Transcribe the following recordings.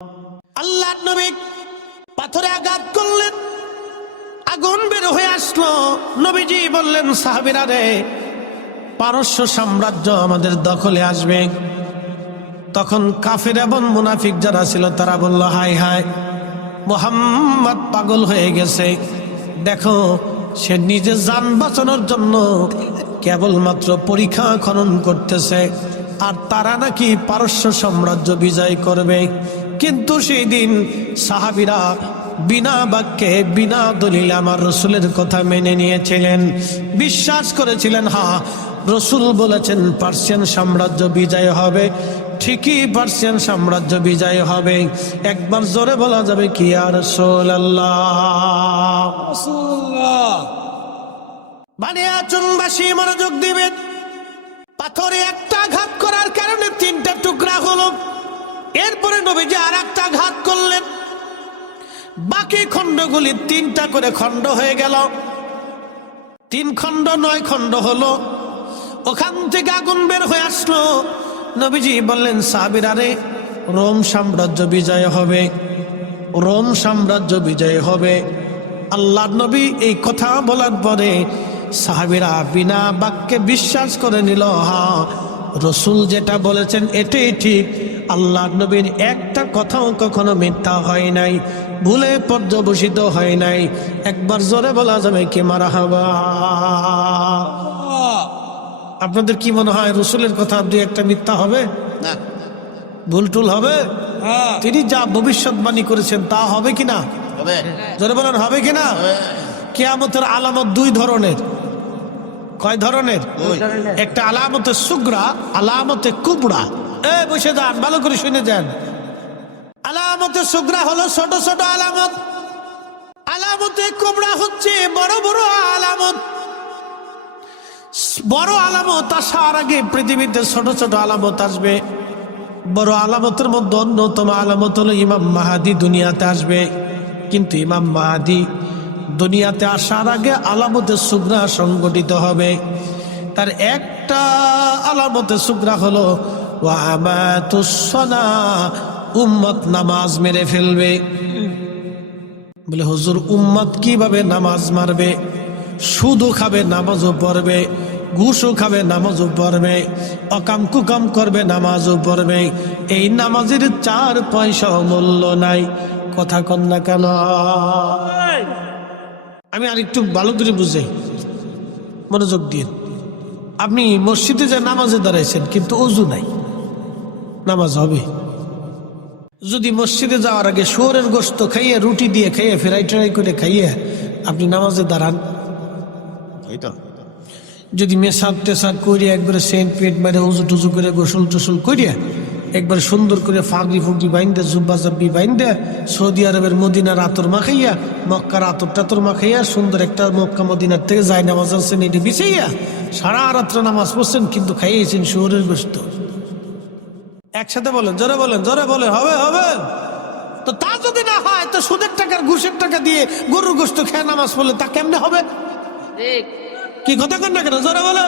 আল্লাহর নবী পাথরে আঘাত করলেন, আগুন বের হয়ে আসলো। নবীজি বললেন, সাহাবীরা রে, পারস্য সাম্রাজ্য আমাদের দখলে আসবে। তখন কাফির এবং মুনাফিক যারা ছিল তারা বলল, হায় হায়, মুহাম্মদ পাগল হয়ে গেছে। দেখো, সে নিজে জান বাঁচানোর জন্য কেবলমাত্র পরীক্ষা খনন করতেছে, আর তারা নাকি পারস্য সাম্রাজ্য বিজয় করবে। কিন্তু সেই দিন সাহাবীরা বিনা বাক্যে বিনা দলিলে আমার রসুলের কথা মেনে নিয়েছিলেন, বিশ্বাস করেছিলেন। হ্যাঁ, রসুল বলেছেন পার্সিয়ান সাম্রাজ্য বিজয় হবে, ঠিকই পার্সিয়ান সাম্রাজ্য বিজয় হবে। একবার জোরে বলা যাবে কি, ইয়া রাসূলুল্লাহ। বানিয়াচুনবাসী মনোযোগ দিবেন। পাথরে একটা আঘাত করার কারণে 3টা টুকরা হলো। এরপরে নবীজি আর একটা আঘাত করলেন, বাকি খণ্ডগুলি 3টা করে খণ্ড হয়ে গেল। 3 খণ্ড 9 খণ্ড হলো। ওখান থেকে আগুন বের হয়ে আসলো। নবীজি বললেন, সাহাবীরা রে, রোম সাম্রাজ্য বিজয় হবে, রোম সাম্রাজ্য বিজয় হবে। আল্লাহর নবী এই কথা বলার পরে সাহাবীরা বিনা বাক্যে বিশ্বাস করে নিল, হ্যাঁ, রসুল যেটা বলেছেন এটাই ঠিক। আল্লাহর নবীর একটা কথাও কখনো মিথ্যা হয় নাই, ভুলে পর্যবসিত হয় নাই। একবার জোরে বলা যাবে কি, মারহাবা। আপনাদের কি মনে হয় রসুলের কথা দুই একটা মিথ্যা হবে না, ভুল টুল হবে? তিনি যা ভবিষ্যৎবাণী করেছেন তা হবে কিনা? জোরে বলেন, হবে কিনা? কিয়ামতের আলামত 2 ধরনের। কয় ধরনের? একটা আলামতে সুগরা, আলামতে কুবরা। বসে যান, ভালো করে শুনে যান। আলামতে সুগরা হলো ছোট ছোট আলামত, আলামতে কুবরা হচ্ছে বড় বড় আলামত। বড় আলামত আসার আগে পৃথিবীতে ছোট ছোট আলামত আসবে। বড় আলামতের মধ্যে অন্যতম আলামত হলো ইমাম মাহাদি দুনিয়াতে আসবে। কিন্তু ইমাম মাহাদি দুনিয়াতে আসার আগে আলামতে সুগরা সংগঠিত হবে। তার একটা আলামতে সুগরা হলো উম্মত নামাজ মেরে ফেলবে। বলে, হুজুর, উম্মত কিভাবে নামাজ মারবে? সুদও খাবে, নামাজও পড়বে, ঘুষও খাবে, নামাজও পড়বে, অকাম কুকাম করবে, নামাজও পড়বে। এই নামাজের 4 পয়সা মূল্য নাই। কথা কন না কেন? আমি আরেকটু ভালো করে বুঝাই, মনোযোগ দিন। আপনি মসজিদে যে নামাজে দাঁড়াইছেন, কিন্তু ওযু নাই, নামাজ হবে? যদি মসজিদে যাওয়ার আগে শুয়োরের গোশত খাইয়ে, রুটি দিয়ে খাইয়ে, ফ্রাই ট্রাই করে খাইয়ে আপনি নামাজে দাঁড়ান, যদি মেসাক টেসাক করিয়া একবারে সেন্ট পেট মারে উজু টুজু করে গোসল টোসল করিয়া একবার সুন্দর করে ফাগরি ফুগরি বাইন্দা, জুব্বা জাব্বি বাইন্দা, সৌদি আরবের মদিনার আতর মাখাইয়া, মক্কার আতর টাতর মাখাইয়া, সুন্দর একটা মক্কা মদিনার থেকে যায় নামাজ আনছেন, এটি বিছাইয়া সারা রাত্র নামাজ পড়ছেন, কিন্তু খাইয়েছেন শুয়োরের গোশত। একসাথে বলেন, জোরে বলেন, জোরে বলেন, হবে? হবে তো তা যদি না হয়, তো সুদের টাকার ঘুষের টাকা দিয়ে গরুর গোশত খেয়ে নামাজ পড়লে তা কেমনে হবে? কি কথা কন না কেন? জোরে বলে।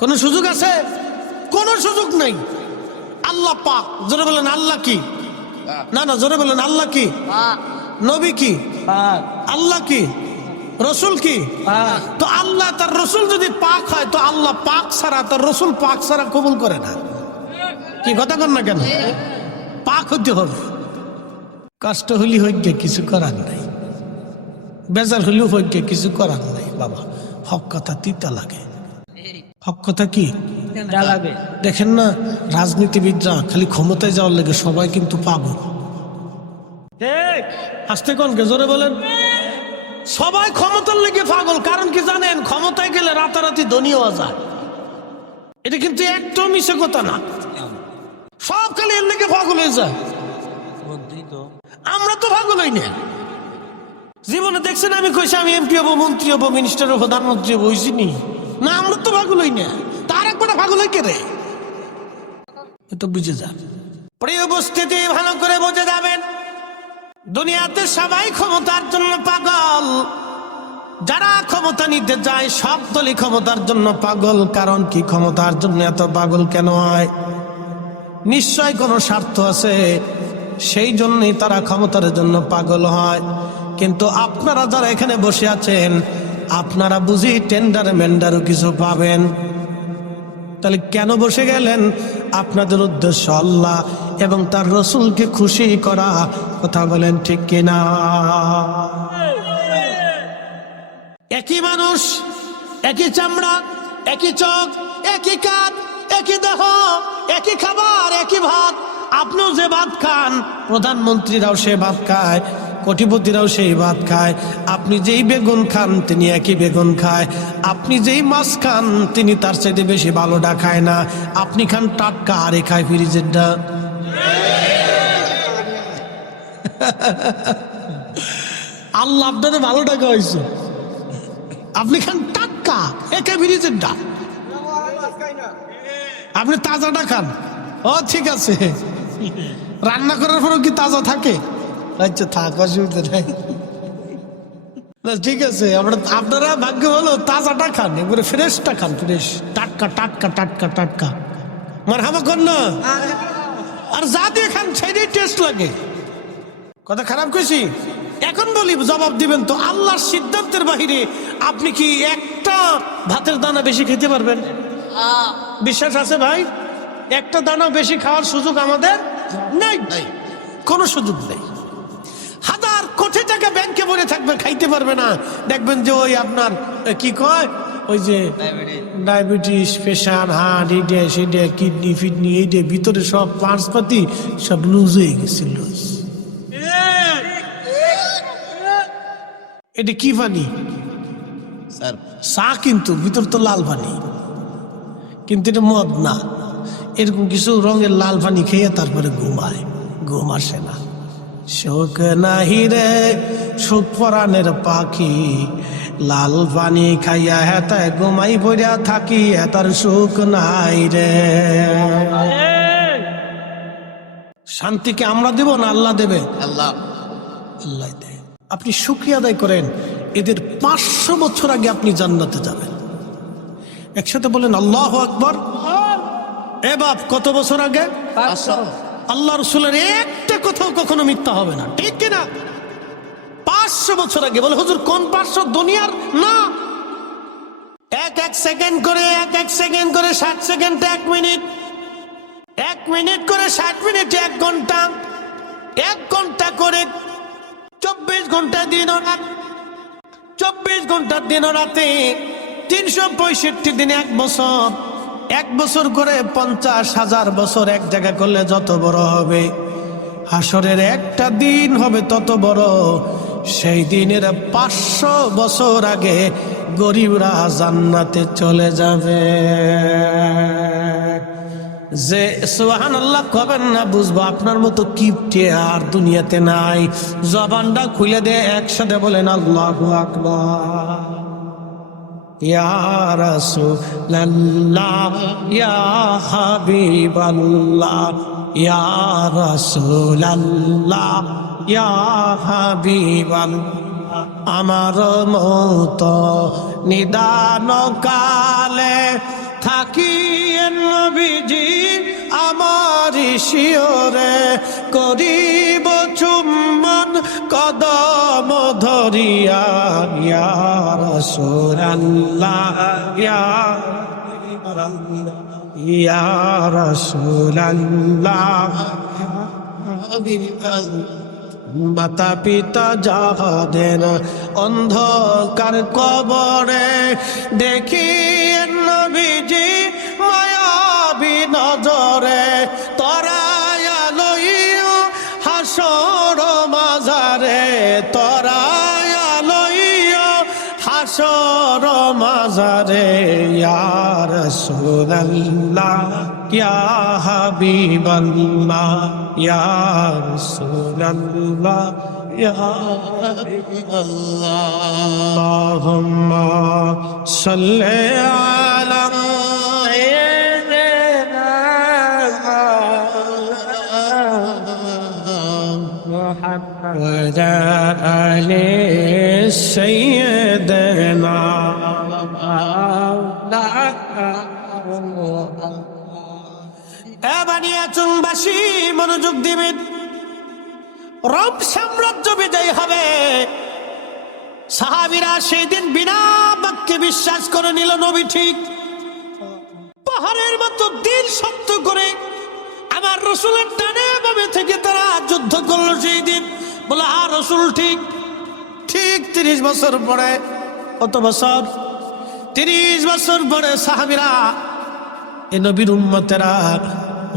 কোন সুযোগ আছে? কোন সুযোগ নাই। আল্লাহ পাক, জোরে বলেন, আল্লাহ কি? না না, জোরে বলেন, আল্লাহ কি? নবী কি? আল্লাহ কি? রসুল কি? তো আল্লাহ তার রসুল যদি পাক হয়, তো আল্লাহ পাক ছাড়া, তার রসুল পাক ছাড়া কবুল করে না। কি কথা কন না কেন? পাক হতে হবে। কষ্ট হলি হইগে, কিছু করার নাই। বেজার হলেও হইগে, কিছু করার নাই। বাবা, হক কথা তিতা লাগে। হক কথা কি লাগে? দেখেন না, রাজনীতিবিদরা খালি ক্ষমতায় যাওয়ার লাগে সবাই কিন্তু পাগল। আসতে কোন কে, জোরে বলেন। সবাই ক্ষমতার লেগে পাগল। কারণ কি জানেন? ক্ষমতায় গেলে রাতারাতি ধনী হওয়া যায়। এটা কিন্তু একদম মিছে কথা না। সব খালি এর লেগে পাগল হয়ে যায়। আমরা তো পাগল হই না। জীবনে দেখছেন আমি কইছি আমি এমপি হবো, মন্ত্রী হবো, মিনিস্টার হবো, প্রধানমন্ত্রী হবো, হইছি নি? না, আমরা তো পাগল হই না। তার একবার পাগল হই কে রে? তো বুঝে যান। প্রিয় উপস্থিতি, ভালো করে বুঝে যাবেন, দুনিয়াতে সবাই ক্ষমতার জন্য পাগল। যারা ক্ষমতা নিতে যায় সব দলই ক্ষমতার জন্য পাগল। কারণ কি, ক্ষমতার জন্য এত পাগল কেন হয়? নিশ্চয় কোনো স্বার্থ আছে, সেই জন্যই তারা ক্ষমতার জন্য পাগল হয়। কিন্তু আপনারা যারা এখানে বসে আছেন, আপনারা বুঝি টেন্ডার মেন্ডারও কিছু পাবেন। তাহলে কেন বসে গেলেন? আপনাদের উদ্দেশ্য আল্লাহ এবং তার রসুলকে খুশি করা। কথা বলেন ঠিক কিনা? একই মানুষ, একই চামড়া, একই চোখ, একই কাঁধ, একই দেহ, একই খাবার, একই ভাত। আপনিও যে ভাত খান, প্রধানমন্ত্রীরাও সে ভাত খায়, কোটিপতিরাও সেই ভাত খায়। আপনি যেই বেগুন খান, তিনি একই বেগুন খায়। আপনি যেই মাছ খান, তিনি তার চাইতে বেশি ভালোটা খায় না। আপনি খান টাটকা, আরে খায় ফ্রিজেরটা। আল্লাহ আপনাদের ভালোটা খাওয়াইছে, আপনি খান টাটকা, একে ফ্রিজেরটা। আপনি তাজাটা খান। ও ঠিক আছে, রান্না করার পরেও কি তাজা থাকে? আচ্ছা থাক, অসুবিধা নাই। ঠিক আছে, আপনারা ভাগ্য হলো তাজাটা খান, একবারে ফ্রেশটা খান, ফ্রেশ, টাটকা টাটকা টাটকা টাটকা। মারহাবা কর না। আর যা দিয়ে খান সেটাই টেস্ট লাগে। কথা খারাপ কইছি? এখন বলি, জবাব দিবেন তো। আল্লাহর সিদ্ধান্তের বাহিরে আপনি কি একটা ভাতের দানা বেশি খেতে পারবেন? বিশ্বাস আছে ভাই? একটা দানা বেশি খাওয়ার সুযোগ আমাদের নাই, কোনো সুযোগ নেই। হাজার কোটি টাকা ব্যাংকে ভরে থাকবে, খাইতে পারবে না। দেখবেন যে ওই আপনার কি কয়, ওই যে ডায়াবেটিস, প্রেশার, হার্ট, এইডে সেইডে, কিডনি ফিডনি, এইডে ভিতরে সব পার্টসপাতি সব লুজ হয়ে গেছে। লুজ এটা কি পানি? চা, কিন্তু ভিতর তো লাল পানি, কিন্তু এটা মদ না। এরকম কিছু রঙের লাল পানি খেয়ে তারপরে ঘুমায়, ঘুম আসে না। শোক নাহি রে সুখ পরাণের পাখি, লাল পানি খাইয়া হেতায় ঘুমাই পড়িয়া থাকি, হেতার সুখ নাই রে। শান্তিকে আমরা দেব না আল্লাহ দেবে? আল্লাহ, আল্লাহ দেবে। আপনি শুকরিয়া আদায় করেন, এদের 500 বছর আগে আপনি জান্নাতে যাবেন। একসাথে বলেন আল্লাহু আকবার। এ বাপ, কত বছর আগে? 500। আল্লাহ রসুলের একটা কথাও কখনো মিথ্যা হবে না, ঠিক কিনা? 500 বছর আগে। বলে হুজুর কোন 500? দুনিয়ার না। এক সেকেন্ড করে, এক সেকেন্ড করে 60 সেকেন্ড 1 মিনিট, 1 মিনিট করে 60 মিনিট 1 ঘন্টা, 1 ঘন্টা করে 24 ঘন্টা দিন ও রাত, 24 ঘন্টার দিন ও রাতে 365 দিনে 1 বছর, 1 বছর করে 50,000 বছর এক জায়গা করলে যত বড় হবে, হাসরের একটা দিন হবে তত বড়। সেই দিনের 500 বছর আগে গরিবরা জান্নাতে চলে যাবে। যে সুবহানাল্লাহ কবেন না, বুঝবো আপনার মতো কিপটে আর দুনিয়াতে নাই। জবানটা খুলে দিয়ে একসাথে বলেন আল্লাহু আকবার। ইয়া রাসূলুল্লাহ, ইয়া হাবিবাল্লাহ, ইয়া রাসূলুল্লাহ, ইয়া হাবিবাল্লাহ। আমার মত নিদান কালে থাকি নবীজি আমার শিওরে, করিব চুম্বন কদম ধরিয়া, ইয়া রাসূলুল্লাহ, ইয়া রাসূলুল্লাহ। মাতা পিতা যাহাদের অন্ধকার কবরে, দেখি নবীজি মায়াবী নজরে, তরায়া লইও হাসর মাজারে, তরায়া লইও হাসর মাজারে। ইয়া রাসূলুল্লাহ, ইয়া হাবিবাল্লাহ, ইয়া রাসূলুল্লাহ, ইয়া হাবিবাল্লাহ। আল্লাহুম্মা সাল্লি আলা মুহাম্মাদ আলি সাইয়্যিদিনা। এ বানিয়াচংবাসী মনোযোগ দিবেন, রোম সাম্রাজ্য বিজয় হবে। সাহাবীরা সেই দিন বিনা বাক্যে বিশ্বাস করে নিল নবী ঠিক। পাহাড়ের মতো দিল শক্ত করে আমার রসুলের ডানে বামে থেকে তারা যুদ্ধ করলো সেই দিন। বলে আর রসুল ঠিক ঠিক 30 বছর পরে, কত বছর? 30 বছর পরে সাহাবীরা এই নবীর উম্মতেরা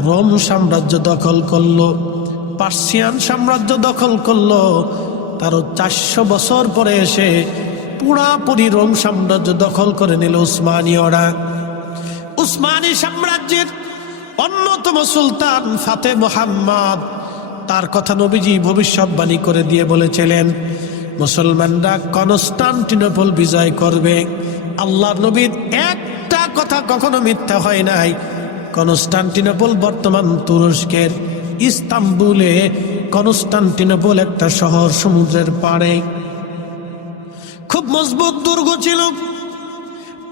রোম সাম্রাজ্য দখল করলো, পার্সিয়ান সাম্রাজ্য দখল করলো। তারও 400 বছর পরে এসে পুরাপুরি রোম সাম্রাজ্য দখল করে নিল উসমানীয়রা। উসমানী সাম্রাজ্যের অন্যতম সুলতান ফাতে মুহাম্মদ, তার কথা নবীজি ভবিষ্যৎবাণী করে দিয়ে বলেছিলেন মুসলমানরা কনস্টান্টিনোপল বিজয় করবে। আল্লাহর নবীর একটা কথা কখনো মিথ্যা হয় নাই। কনস্টান্টিনোপল বর্তমান তুরস্কের ইস্তাম্বুলে কনস্টান্টিনোপল একটা শহর, সমুদ্রের পাড়ে। খুব মজবুত দুর্গ ছিল।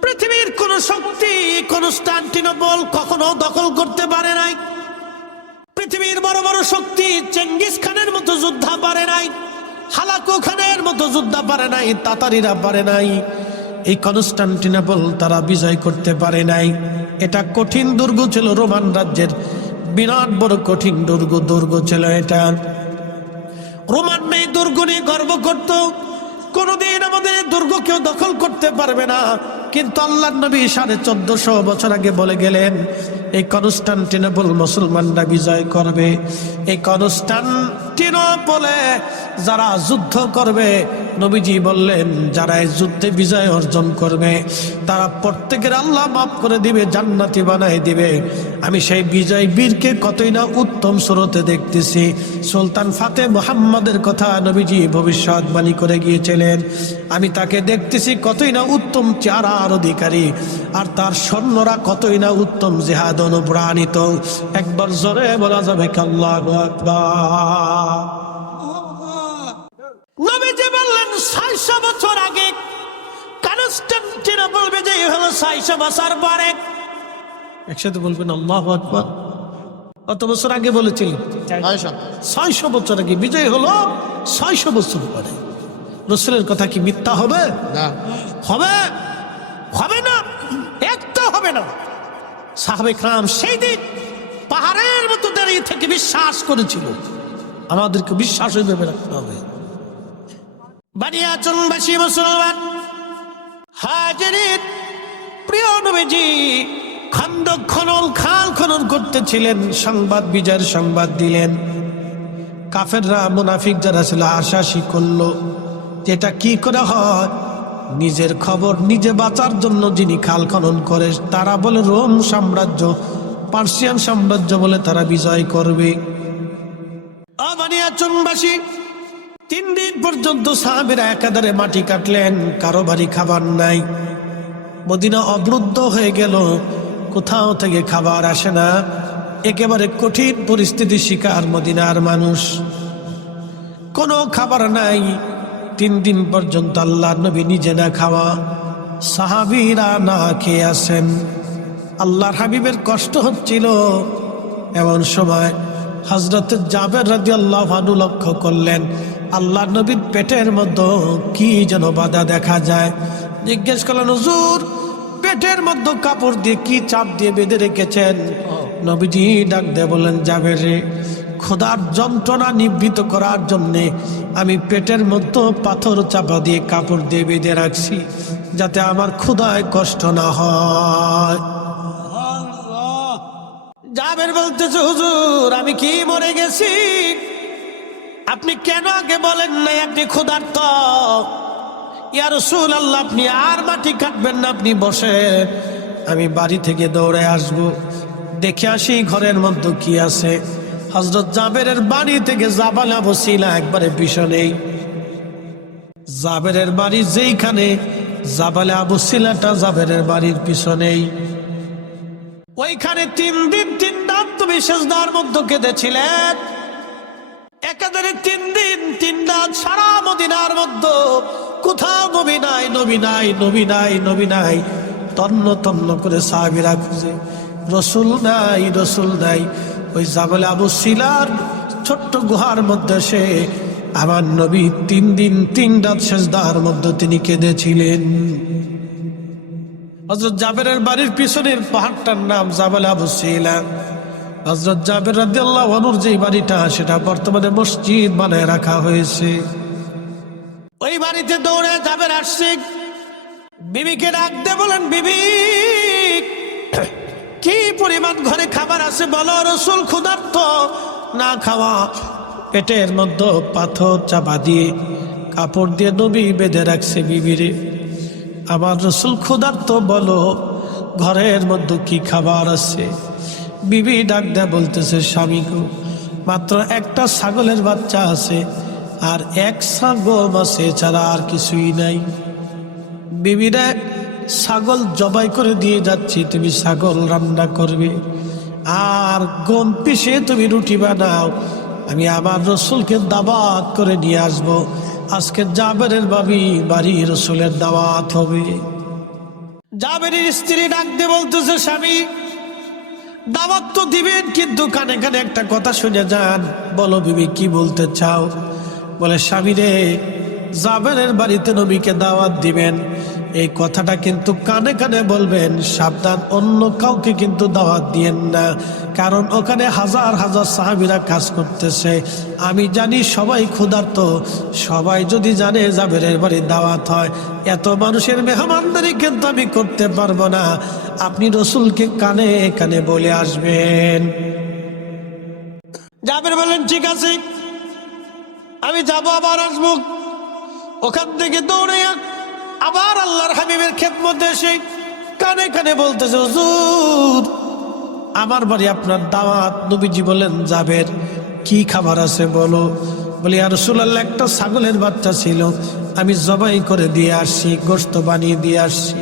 পৃথিবীর কোন শক্তি কনস্টান্টিনোপল কখনো দখল করতে পারে নাই। পৃথিবীর বড় বড় শক্তি চেঙ্গিস খানের মতো যোদ্ধা পারে নাই, হালাকু খানের মতো যোদ্ধা পারে নাই, তাতারিরা পারে নাই। এই কনস্টান্টিনোপল তারা বিজয় করতে পারে নাই। এটা কঠিন দুর্গ ছিল, রোমান রাজ্যের বিরাট বড় কঠিন দুর্গ ছিল এটা। রোমান এই দুর্গ নিয়ে গর্ব করত, কোনদিন আমাদের দুর্গ কেউ দখল করতে পারবে না। কিন্তু আল্লাহর নবী 1450 বছর আগে বলে গেলেন এই কনস্টান্টিনোপল মুসলমানরা বিজয় করবে। এই কনস্টান্টিনোপলে যারা যুদ্ধ করবে, নবীজি বললেন যারা এই যুদ্ধে বিজয় অর্জন করবে তারা প্রত্যেকের আল্লাহ মাফ করে দিবে, জান্নাতি বানাই দিবে। আমি সেই বিজয় বীরকে কতই না উত্তম স্রোতে দেখতেছি। সুলতান ফাতে মুহাম্মদের কথা নবীজি ভবিষ্যৎবাণী করে গিয়েছিলেন। আমি তাকে দেখতেছি কতই না উত্তম চেহারার অধিকারী, আর তার সৈন্যরা কতই না উত্তম জিহাদ অনুপ্রাণিত। একবার জোরে বলা যাবে আল্লাহু আকবার। নবীজি বললেন 600 বছর আগে কনস্টান্টিনোপল বিজয় হলো। 600 বছর পরে, একসাথে বলবেন আল্লাহু আকবার। কত বছর আগে বলেছিলেন? 600 বছর আগে বিজয় হলো। 600 বছর পরে রাসূলের কথা কি মিথ্যা হবে? না। হবে? হবে না, একটা হবে না। সাহাবে کرام সেই দিন পাহাড়ের মতো দাঁড়িয়ে থেকে বিশ্বাস করেছিল। আমাদেরকে বিশ্বাস ভেবে রাখতে হবে। বানিয়াচংবাসী মুসলমান হাজিরিন, প্রিয় নবীজি খন্দক খনন, খাল খনন করতেছিলেন। সংবাদ, বিজয়ের সংবাদ দিলেন। কাফেররা, মুনাফিক যারা ছিল আশাসী করলো যেটা কি করে হয়। নিজের খবর নিজে বাঁচার জন্য যিনি খাল খনন করে তারা বলে রোম সাম্রাজ্য, পার্সিয়ান সাম্রাজ্য বলে তারা বিজয় করবে। বানিয়াচংবাসী 3 দিন পর্যন্ত সাহাবীরা একাধারে মাটি কাটলেন, কারো বাড়ি খাবার নাই। মদিনা অবরুদ্ধ হয়ে গেল, কোথাও থেকে খাবার আসে না। একেবারে কঠিন পরিস্থিতির শিকার মদিনার মানুষ, কোনো খাবার নাই। 3 দিন পর্যন্ত আল্লাহর নবী নিজে না খাওয়া, সাহাবীরা না খেয়ে আছেন। আল্লাহর হাবিবের কষ্ট হচ্ছিল। এমন সময় হযরত জাবের রাদিয়াল্লাহু আনহু লক্ষ্য করলেন আল্লাহর নবীর পেটের মধ্যে কি যেন বাধা দেখা যায়। জিজ্ঞেস করলেন হুজুর, পেটের মধ্যে কাপড় দিয়ে কি চাপ দিয়ে বেঁধে রেখেছেন? নবীজি ডাক দিয়ে বললেন, জাবের রে, খোদার যন্ত্রণা নিবৃত করার জন্যে আমি পেটের মধ্যে পাথর চাপা দিয়ে কাপড় দিয়ে বেঁধে রাখছি, যাতে আমার ক্ষুধায় কষ্ট না হয়। জাবের বলতেছে, হুজুর আমি কি মরে গেছি? আপনি কেন আগে বলেন নাই আপনি ক্ষুধার্ত? ইয়া রাসূলুল্লাহ, আপনি আর মাটি কাটবেন না, আপনি বসে, আমি বাড়ি থেকে দৌড়ে আসবো, দেখে আসি ঘরের মধ্যে কি আছে। হযরত জাবেরের বাড়ি থেকে জাবাল আবু সিলা একবারে পিছনেই। জাবেরের বাড়ি যেইখানে, জাবাল আবু সিলাটা জাবেরের বাড়ির পিছনেই। ওইখানে 3 দিন 3 রাত তুমি সিজদার মধ্যে কেঁদেছিলেন। একাধারে 3 দিন 3 রাত সারা মদিনার মধ্যে কোথাও নবী নাই, নবী নাই, নবী নাই, নবী নাই। তন্ন তন্ন করে সাহাবীরা খুঁজে, রসুল নাই, রসুল নাই। ওই জাবলে আবু সিলার ছোট্ট গুহার মধ্যে সে আমার নবী 3 দিন 3 রাত সেজদার মধ্যে তিনি কেঁদেছিলেন। হযরত জাবেরের বাড়ির পিছনের পাহাড়টার নাম জাবলে আবু সিলা। হযরত জাবের রাদিয়াল্লাহু আনহুর যে বাড়িটা, সেটা বর্তমানে মসজিদ বানায় রাখা হয়েছে। ওই বাড়িতে দৌড়ে জাবের আসছে, বিবিকে ডাক দিয়ে বলেন, বিবি কি পরিমাণ ঘরে খাবার আছে বলো, রাসূল ক্ষুধার্ত, না খাওয়া পেটের মধ্যে পাথর চাপা দিয়ে কাপড় দিয়ে নবী বেঁধে রাখছে বিবিরে। আমার রাসূল ক্ষুধার্ত, বলো ঘরের মধ্যে কি খাবার আছে। বিবি ডাক দেয়া বলতেছে, স্বামী গো, মাত্র একটা ছাগলের বাচ্চা আছে আর 1 ছা গম আছে, ছাড়া আর কিছুই নাই। বিবিরা ছাগল জবাই করে দিয়ে যাচ্ছি, তুমি ছাগল রান্না করবে আর গম পিষে তুমি রুটি বানাও, আমি আমার রাসূলকে দাওয়াত করে নিয়ে আসবো। আজকে জাবেরের বাড়ি রাসূলের দাওয়াত হবে। জাবেরের স্ত্রী ডাক দিয়ে বলতেছে, স্বামী দাওয়াত তো দিবেন, কিন্তু কানে কানে একটা কথা শুনে যান। বলো বিবি, কি বলতে চাও? বলে, স্বামী রে, জাবেরের বাড়িতে নবীকে দাওয়াত দিবেন, এই কথাটা কিন্তু কানে কানে বলবেন, সাবধান অন্য কাউকে কিন্তু দাওয়াত দিয়েন না, কারণ ওখানে হাজার হাজার সাহাবীরা কাজ করতেছে। আমি জানি সবাই ক্ষুধার্ত, সবাই যদি জানে জাবেরের বাড়ির দাওয়াত হয়, এত মানুষের মেহমানদারি কিন্তু আমি করতে পারবো না। আপনি রাসূলকে কানে কানে বলে আসবেন। জাবের বলেন, ঠিক আছে, আমি যাবো, আবার আসবো। ওখান থেকে দৌড়ে আবার আল্লাহর হাবিবের খেদমতে এসে কানে কানে বলতেছে, হুজুর আমার বাড়ি আপনার দাওয়াত। নবীজি বলেন, জাবের কি খাবার আছে বলো। বলি, ইয়া রাসূলুল্লাহ, একটা ছাগলের বাচ্চা ছিল, আমি জবাই করে দিয়ে আসছি, গোশত বানিয়ে দিয়ে আসছি,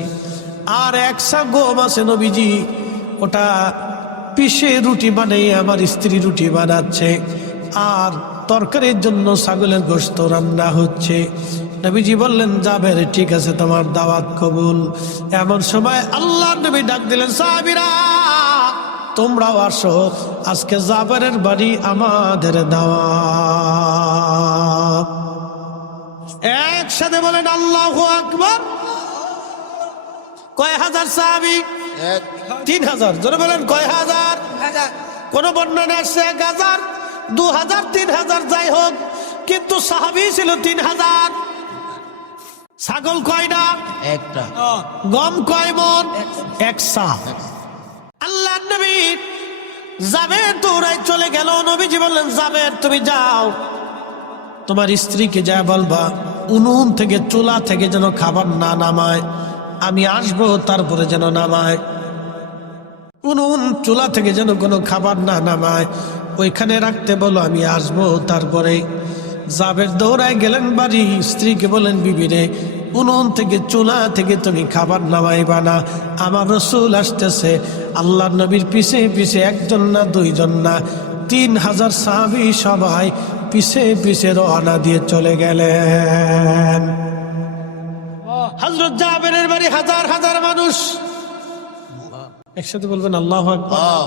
আর 1 ছা গম আছে নবীজি, ওটা পিষে রুটি বানিয়ে আমার স্ত্রী রুটি বানাচ্ছে, আর তরকারির জন্য ছাগলের গোশত রান্না হচ্ছে। নবীজি বললেন, জাবের ঠিক আছে, তোমার দাওয়াত কবুল। এমন সময় আল্লাহর নবী ডাক দিলেন, সাহাবীরা তোমরাও আসো, আজকে জাবেরের বাড়ি আমাদের দাওয়াত। একসাথে বলেন আল্লাহু আকবার। কয় হাজার সাহাবী? 3000। জোরে বলেন, কয় হাজার? কোন বর্ণনা আসছে 1000, 2000, 3000, যাই হোক, কিন্তু সাহাবী ছিল 3000। ছাগল কয়টা? একটা। গম কয় মন? 1 ছা। আল্লাহর নবী জাবের দৌড়ায় চলে গেল। নবীজি বললেন, জাবের তুমি যাও, তোমার স্ত্রীকে যা বলবা উনুন থেকে, চুলা থেকে যেন খাবার না নামায়, আমি আসবো তারপরে যেন নামায়। উনুন চুলা থেকে যেন কোনো খাবার না নামায়, ওইখানে রাখতে বলো, আমি আসবো তারপরে। জাবের দৌড়ায় গেলেন বাড়ি, স্ত্রীকে বলেন, বিবিরে উনুন থেকে, চুলা থেকে তুমি খাবার নামাইবা না, আমার রাসূল আসতেছে। আল্লাহর নবীর পিছে পিছে 1 জন না 2 জন না 3000 সাহাবী সবাই পিছে পিছে রওনা দিয়ে চলে গেলেন। হযরত জাবেরের বাড়ি হাজার হাজার মানুষ। একসাথে বলবেন আল্লাহু আকবার।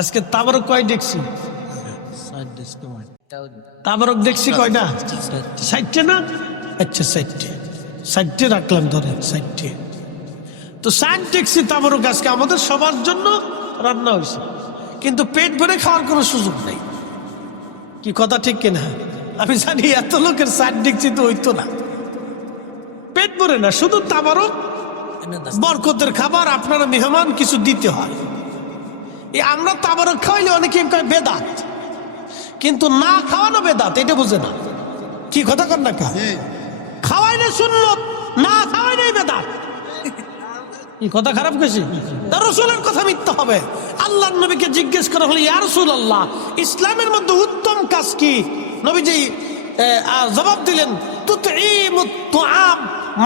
আজকে তাবারক কয় দেখছি? তাবারক দেখছি কয়টা? 60 না? আচ্ছা 60 রাখলাম, ধরে 60। তো 60 দেখছি তাবারক আজকে আমাদের সবার জন্য রান্না হয়েছে, কিন্তু পেট ভরে খাওয়ার কোনো সুযোগ নেই। কি কথা ঠিক কিনা? আমি জানি এত লোকের 60 দেখছি তো হইতো না, পেট ভরে না, শুধু তাবারক বরকতের খাবার, আপনারা মেহমান কিছু দিতে হয়। এই আমরা তাবারক খাওয়াইলে অনেকে কয় বেদাত, কিন্তু না খাওয়ানো বেদাত, এটা বুঝে না। কি কথা কর না, খাওয়াইলে সুন্নত, না খাওয়াইলে বেদাত। এই কথা খারাপ কইছি? রাসূলের কথা মিথ্যা হবে। আল্লাহর নবীকে জিজ্ঞেস করা হলো, ইয়া রাসূলুল্লাহ, ইসলামের মধ্যে উত্তম কাজ কি? নবীজি জবাব দিলেন, তুতঈমুত তুআম,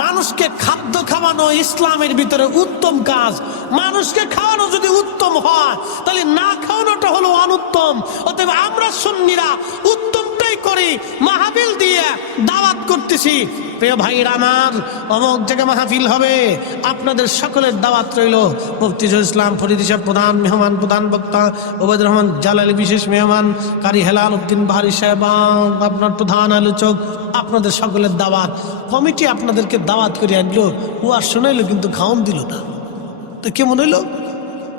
মানুষকে খাদ্য খাওয়ানো ইসলামের ভিতরে উত্তম কাজ। মানুষকে খাওয়ানো যদি উত্তম হয়, তাহলে না খাওয়ানোটা হলো অনুত্তম। অতএব আমরা সুন্নিরা উত্তমটাই করি, মাহফিল দিয়ে দাওয়াত করতেছি। প্রিয় ভাইরা আমার, অমুক জায়গায় মাহফিল হবে, আপনাদের সকলের দাওয়াত রইল। মুফতি জহুরুল ইসলাম ফরিদী সাহেব প্রধান মেহমান, প্রধান বক্তা, ওবায়দুর রহমান জালালী বিশেষ মেহমান, কারি হেলাল উদ্দিন বাহারি সাহেব আপনার প্রধান আলোচক, আপনাদের সকলের দাওয়াত। কমিটি আপনাদেরকে দাওয়াত করে আনলো, ও আর শোনাইলো কিন্তু খাওন দিল না। তো কেমন হইলো?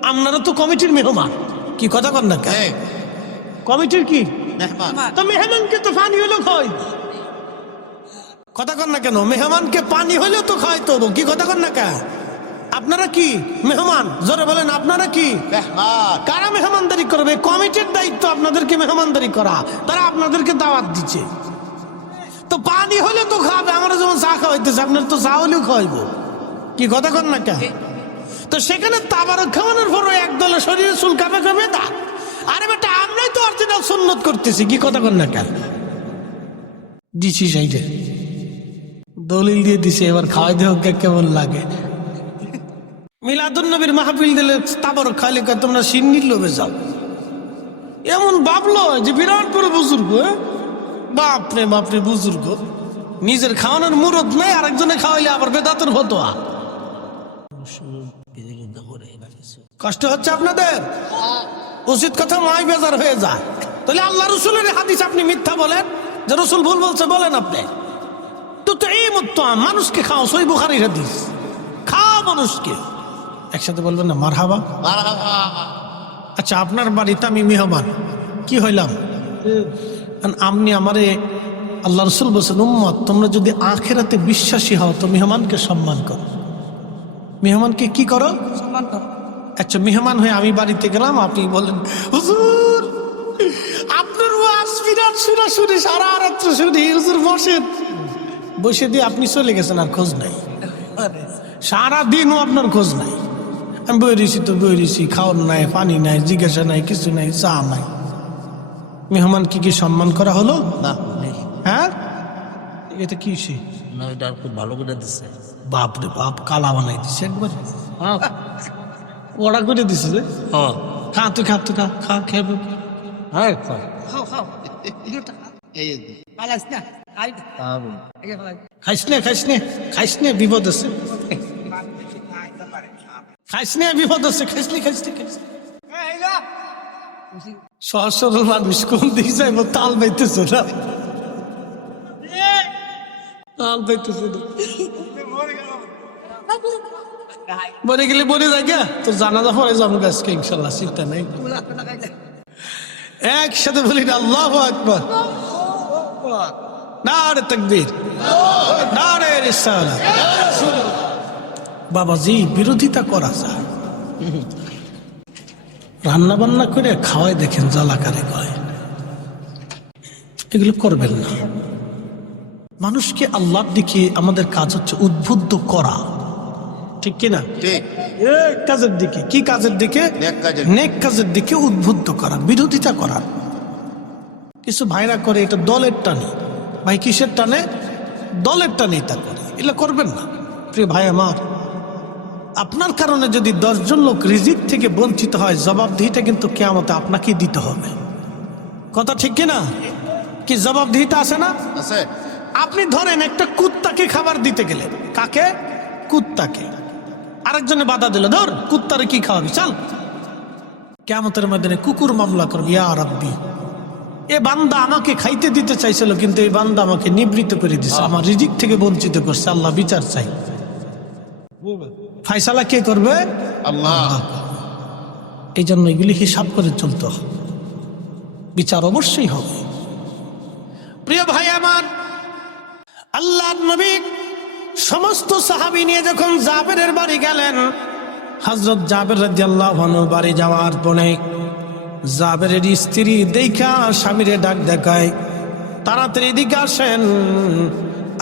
আপনারা তো কমিটির মেহমান, কি কথা কন না? কমিটির কি তো মেহমানকে তো পানি হইলো খাওয়াই, কথা কন না কেন? মেহমানকে পানি হইলেও তো খাওয়াই তো, কি কথা কন না কে? আপনারা কি মেহমান? জোরে বলেন, আপনারা কি কারা মেহমানদারি করবে? কমিটির দায়িত্ব আপনাদেরকে মেহমানদারি করা, তারা আপনাদেরকে দাওয়াত দিচ্ছে। তো পানি হলে তো খাবে, আমরা যেমন চা খাওয়াইতেছে, আপনার তো চা হলেও খাওয়াইবো, কি কথা কন না কে? তো সেখানে তাবারক খাওয়ানোর পর একদলের শরীরে চুল কাঁপে কাঁপে তা, আরে বেটা আমরাই তো অরিজিনাল সুন্নত করতেছি, কি কথা কন না কেন? দিছি সাইডে দলিল দিয়ে দিছে, এবার খাওয়াই দেহ কেমন লাগে। মিলাদুন নবীর মাহফিল দিলে তাবারক খাইলে তোমরা সিন্নির লোভে যাও, এমন ভাবলো যে বিরাট বড় বুজুর্গ। বাপরে বাপরে, বুজুর্গ নিজের খাওয়ানোর মুরত নাই, আরেকজনে খাওয়াইলে আবার বেদাতের ফতোয়া। কষ্ট হচ্ছে আপনাদের? উচিত কথা নয়, বেজার হয়ে যায়। তাহলে আল্লাহ রসুলের হাদিস আপনি মিথ্যা বলেন, যে রসুল ভুল বলছে বলেন আপনি। তো এই মত মানুষকে খাও, সই বুখারীর হাদিস, খাও মানুষকে। একসাথে বলবেন না মারহাবা? আচ্ছা, আপনার বাড়িতে আমি মেহমান, কি হইলাম? আপনি আমারে আল্লাহ রসুল বলছেন, উম্মত তোমরা যদি আখিরাতে বিশ্বাসী হও তো মেহমানকে সম্মান করো। মেহমানকে কি করো? সম্মান করো। আচ্ছা, মেহমান হয়ে আমি বাড়িতে গেলাম, আপনি বলেন হুজুর আপনার ওয়াজ বিরাট শুনাশুনি, সারা রাত্র শুনি, হুজুর বসেন। বসে দিয়ে আপনি চলে গেছেন, আর খোঁজ নাই, সারাদিনও আপনার খোঁজ নাই। আমি বই রয়েছি তো বই রয়েছি, খাওয়ার নাই, পানি নাই, জিজ্ঞাসা নাই, কিছু নাই, চা নাই। মেহমান কি সম্মান করা হলো না? হ্যাঁ, এটা কি খুব ভালো করে দিচ্ছে, বাপ রে বাপ, কালা বানাই দিচ্ছে একবার, ওরা করে দিছে যে খা, তুই খা, তুই খা, খা, খেয়ে খাইস নে, খাইস নে, খাইস নে, বিপদ আছে, খাইস নে, বিপদ আছে, খাইস নে, খাইস নে, খাইস নে। সহজ সরল মানুষ কোন দিকে যাইব? তাল পাইতেছে না, তাল পাইতেছে না। মরে গেলে মরে যায় গা, তোর জানাজা পরে যাবো আজকে ইনশাল্লাহ, চিন্তা নেই। একসাথে বলি না আল্লাহু আকবার, নারে তাকবীর, নারে রিসালাত। বাবাজি, বিরোধিতা করা যায়, রান্না বান্না করে খাওয়াই দেখেন জ্বালাকারে কয়, এগুলো করবেন না। মানুষকে আল্লাহর দিকে আমাদের কাজ হচ্ছে উদ্বুদ্ধ করা, ঠিক কিনা? কাজের দিকে, কি কাজের দিকে? নেক কাজের দিকে উদ্বুদ্ধ করা, বিরোধিতা করা। কিছু ভাইরা করে এটা দলের টানে, ভাই কিসের টানে? দলের টানে তা করে, এগুলো করবেন না। প্রিয় ভাই আমার, আপনার কারণে যদি 10 জন লোক রিজিক থেকে বঞ্চিত হয়, জবাবদিহিটা কিন্তু কিয়ামতে আপনাকেই দিতে হবে, কথা ঠিক কিনা? কি জবাবদিহিতা আছে না? আছে। আপনি ধরেন একটা কুত্তাকে খাবার দিতে গেলেন, কাকে? কুত্তাকে। আরেকজনে বাধা দিল, ধর কুত্তারে কি খাওয়াবি, চল। কিয়ামতের ময়দানে কুকুর মামলা করবে, ইয়া রাব্বি, এ বান্দা আমাকে খাইতে দিতে চাইছিল, কিন্তু এই বান্দা আমাকে নিবৃত্ত করে দিছে, আমার রিজিক থেকে বঞ্চিত করছে, আল্লাহ বিচার চাই। ফায়সালা কে করবে? আল্লাহ। এই জন্য এগুলি হিসাব করে চলতে হবে, বিচার অবশ্যই হবে। প্রিয় ভাই আমার, আল্লাহর নবী সমস্ত সাহাবী নিয়ে যখন জাবেরের বাড়ি গেলেন, হযরত জাবের রাদিয়াল্লাহু আনহু বাড়ি যাওয়ার পরে জাবেরের স্ত্রী দেখা স্বামীরে ডাক দেখায়, তাড়াতাড়ি এদিকে আসেন,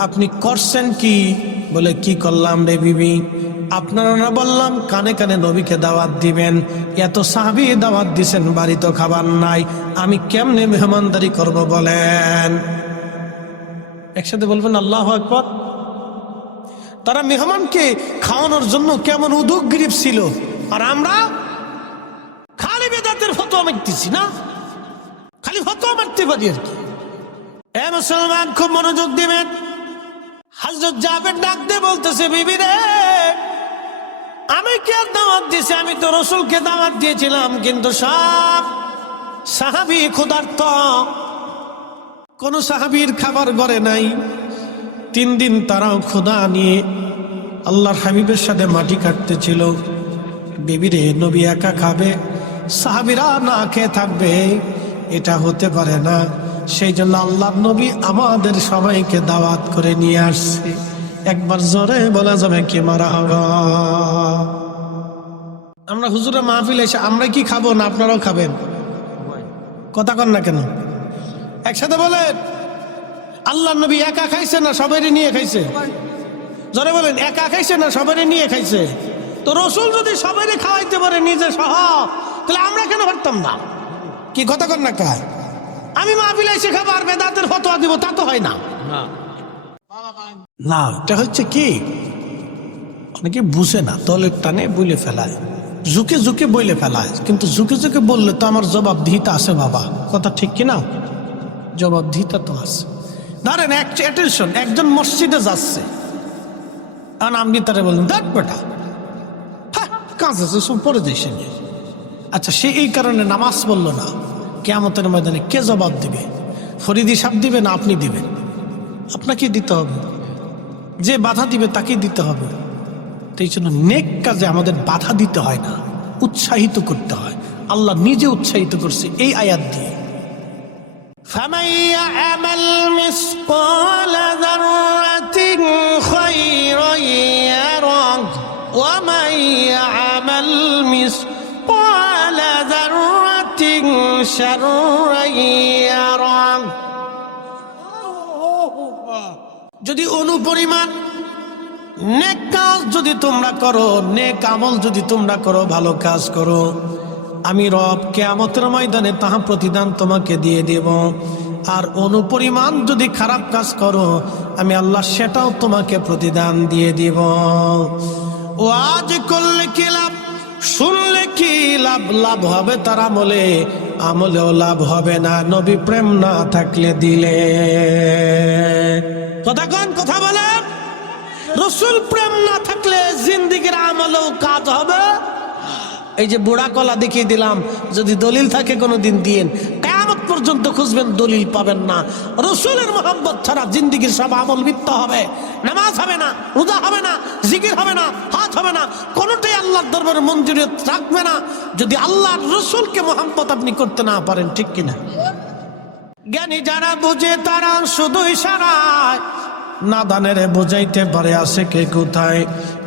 আপনি করছেন কি? বলে, কি করলাম রে বিবি? আপনারা না বললাম কানে কানে নবীকে দাওয়াত দিবেন, এত সাহাবী দাওয়াত দিছেন, বাড়ি তো খাবার নাই, আমি কেমনে মেহমানদারি করব বলেন? একসাথে বলবেন আল্লাহু আকবার। তারা মেহমানকে খাওয়ানোর জন্য কেমন উদগ্রীব ছিল, আর আমরা খালি বেদাতের ফতোয়া মারতেছি না, খালি ফতোয়া মারতে পারি আর কি। এ মুসলমান, খুব মনোযোগ দিবেন। হযরত জাবের ডাক দিয়ে বলতেছে, বিবি রে, আমি কি আর দাওয়াত দিয়েছি? আমি তো রাসূলকে দাওয়াত দিয়েছিলাম, কিন্তু সব সাহাবী ক্ষুধার্ত, কোন সাহাবীর খাবার ঘরে নাই। 3 দিন তারাও ক্ষুধা নিয়ে আল্লাহর হাবিবের সাথে মাটি কাটতেছিল। বিবিরে, নবী একা খাবে, সাহাবীরা না খেয়ে থাকবে, এটা হতে পারে না। সেই জন্য আল্লাহর নবী আমাদের সবাইকে দাওয়াত করে নিয়ে আসছে। একবার জোরে বলা যাবে কি মারহাবা। আমরা হুজুরের মাহফিলে এসে আমরা কি খাবো না আপনারাও খাবেন? কথা কন না কেন? একসাথে বলেন, আল্লাহর নবী একা খাইছে না সবাইরে নিয়ে খাইছে? জোরে বলেন, একা খাইছে না সবাইরে নিয়ে খাইছে? তো রাসূল যদি সবাইরে খাওয়াইতে পারে নিজে সহ, তাহলে আমরা কেন পারতাম না? কি কথা কন না কার? আমি মাহফিলে এসে খাবো আর বেদাতের ফতোয়া দিব, তা তো হয় না। না, এটা হচ্ছে কি, অনেকে বুঝে না, তলের টানে বলে ফেলায়, ঝুঁকে ঝুঁকে বলে ফেলায়। কিন্তু ঝুঁকে ঝুঁকে বললে তো আমার জবাবদিহিতা আছে বাবা, কথা ঠিক কিনা? জবাবদিহিতা তো আছে। ধরেন অ্যাটেনশন, একজন মসজিদে যাচ্ছে, আর আপনি তারা বললেন, দেখ বেটা, হ্যাঁ কাজ আছে, সব পরে যাইছে। আচ্ছা, সে এই কারণে নামাজ পড়লো না, কিয়ামতের ময়দানে কে জবাব দিবে? ফরিদি সাহেব দিবে না আপনি দিবেন? আপনাকে দিতে হবে। যে বাধা দিবে তাকে দিতে হবে। তো এই জন্য নেক কাজে আমাদের বাধা দিতে হয় না, উৎসাহিত করতে হয়। আল্লাহ নিজে উৎসাহিত করছে এই আয়াত দিয়ে। فَمَن يَعْمَلْ مِثْقَالَ ذَرَّةٍ خَيْرًا يَرَهُ وَمَن يَعْمَلْ مِثْقَالَ ذَرَّةٍ شَرًّا يَرَهُ। যদি অনুপরিমাণ নেক কাজ যদি তোমরা করো, নেক আমল যদি তোমরা করো, ভালো কাজ করো, আমি রব কিয়ামতের ময়দানে তাহা প্রতিদান তোমাকে দিয়ে দেব। আর অনুপরিমাণ যদি খারাপ কাজ করো, আমি আল্লাহ সেটাও তোমাকে প্রতিদান দিয়ে দিব। ও আজ করলে কি লাভ, শুনলে কি লাভ? লাভ হবে তার আমলে, আমলেও লাভ হবে না নবী প্রেম না থাকলে দিলে। কথা কন, কথা বলেন। রাসূল প্রেম না থাকলে জিন্দেগির আমলেও কাজ হবে। এই যে বুড়া কলা দেখিয়ে দিলাম, যদি দলিল থাকে কোনোদিন দিন, কিয়ামত পর্যন্ত খুঁজবেন, দলিল পাবেন না। রাসূলের মহব্বত ছাড়া জিন্দেগির সব আমল মিথ্যা হবে। নামাজ হবে না, রোজা হবে না, জিকির হবে না, হজ হবে না, কোনোটাই আল্লাহর দরবারে মঞ্জুরিয়ত রাখবে না যদি আল্লাহর রাসূলকে মহব্বত আপনি করতে না পারেন, ঠিক কিনা? জ্ঞানী যারা বুঝে তারা শুধু ইশারায়, নাদানের বোঝাইতে পারে আছে কে কোথায়।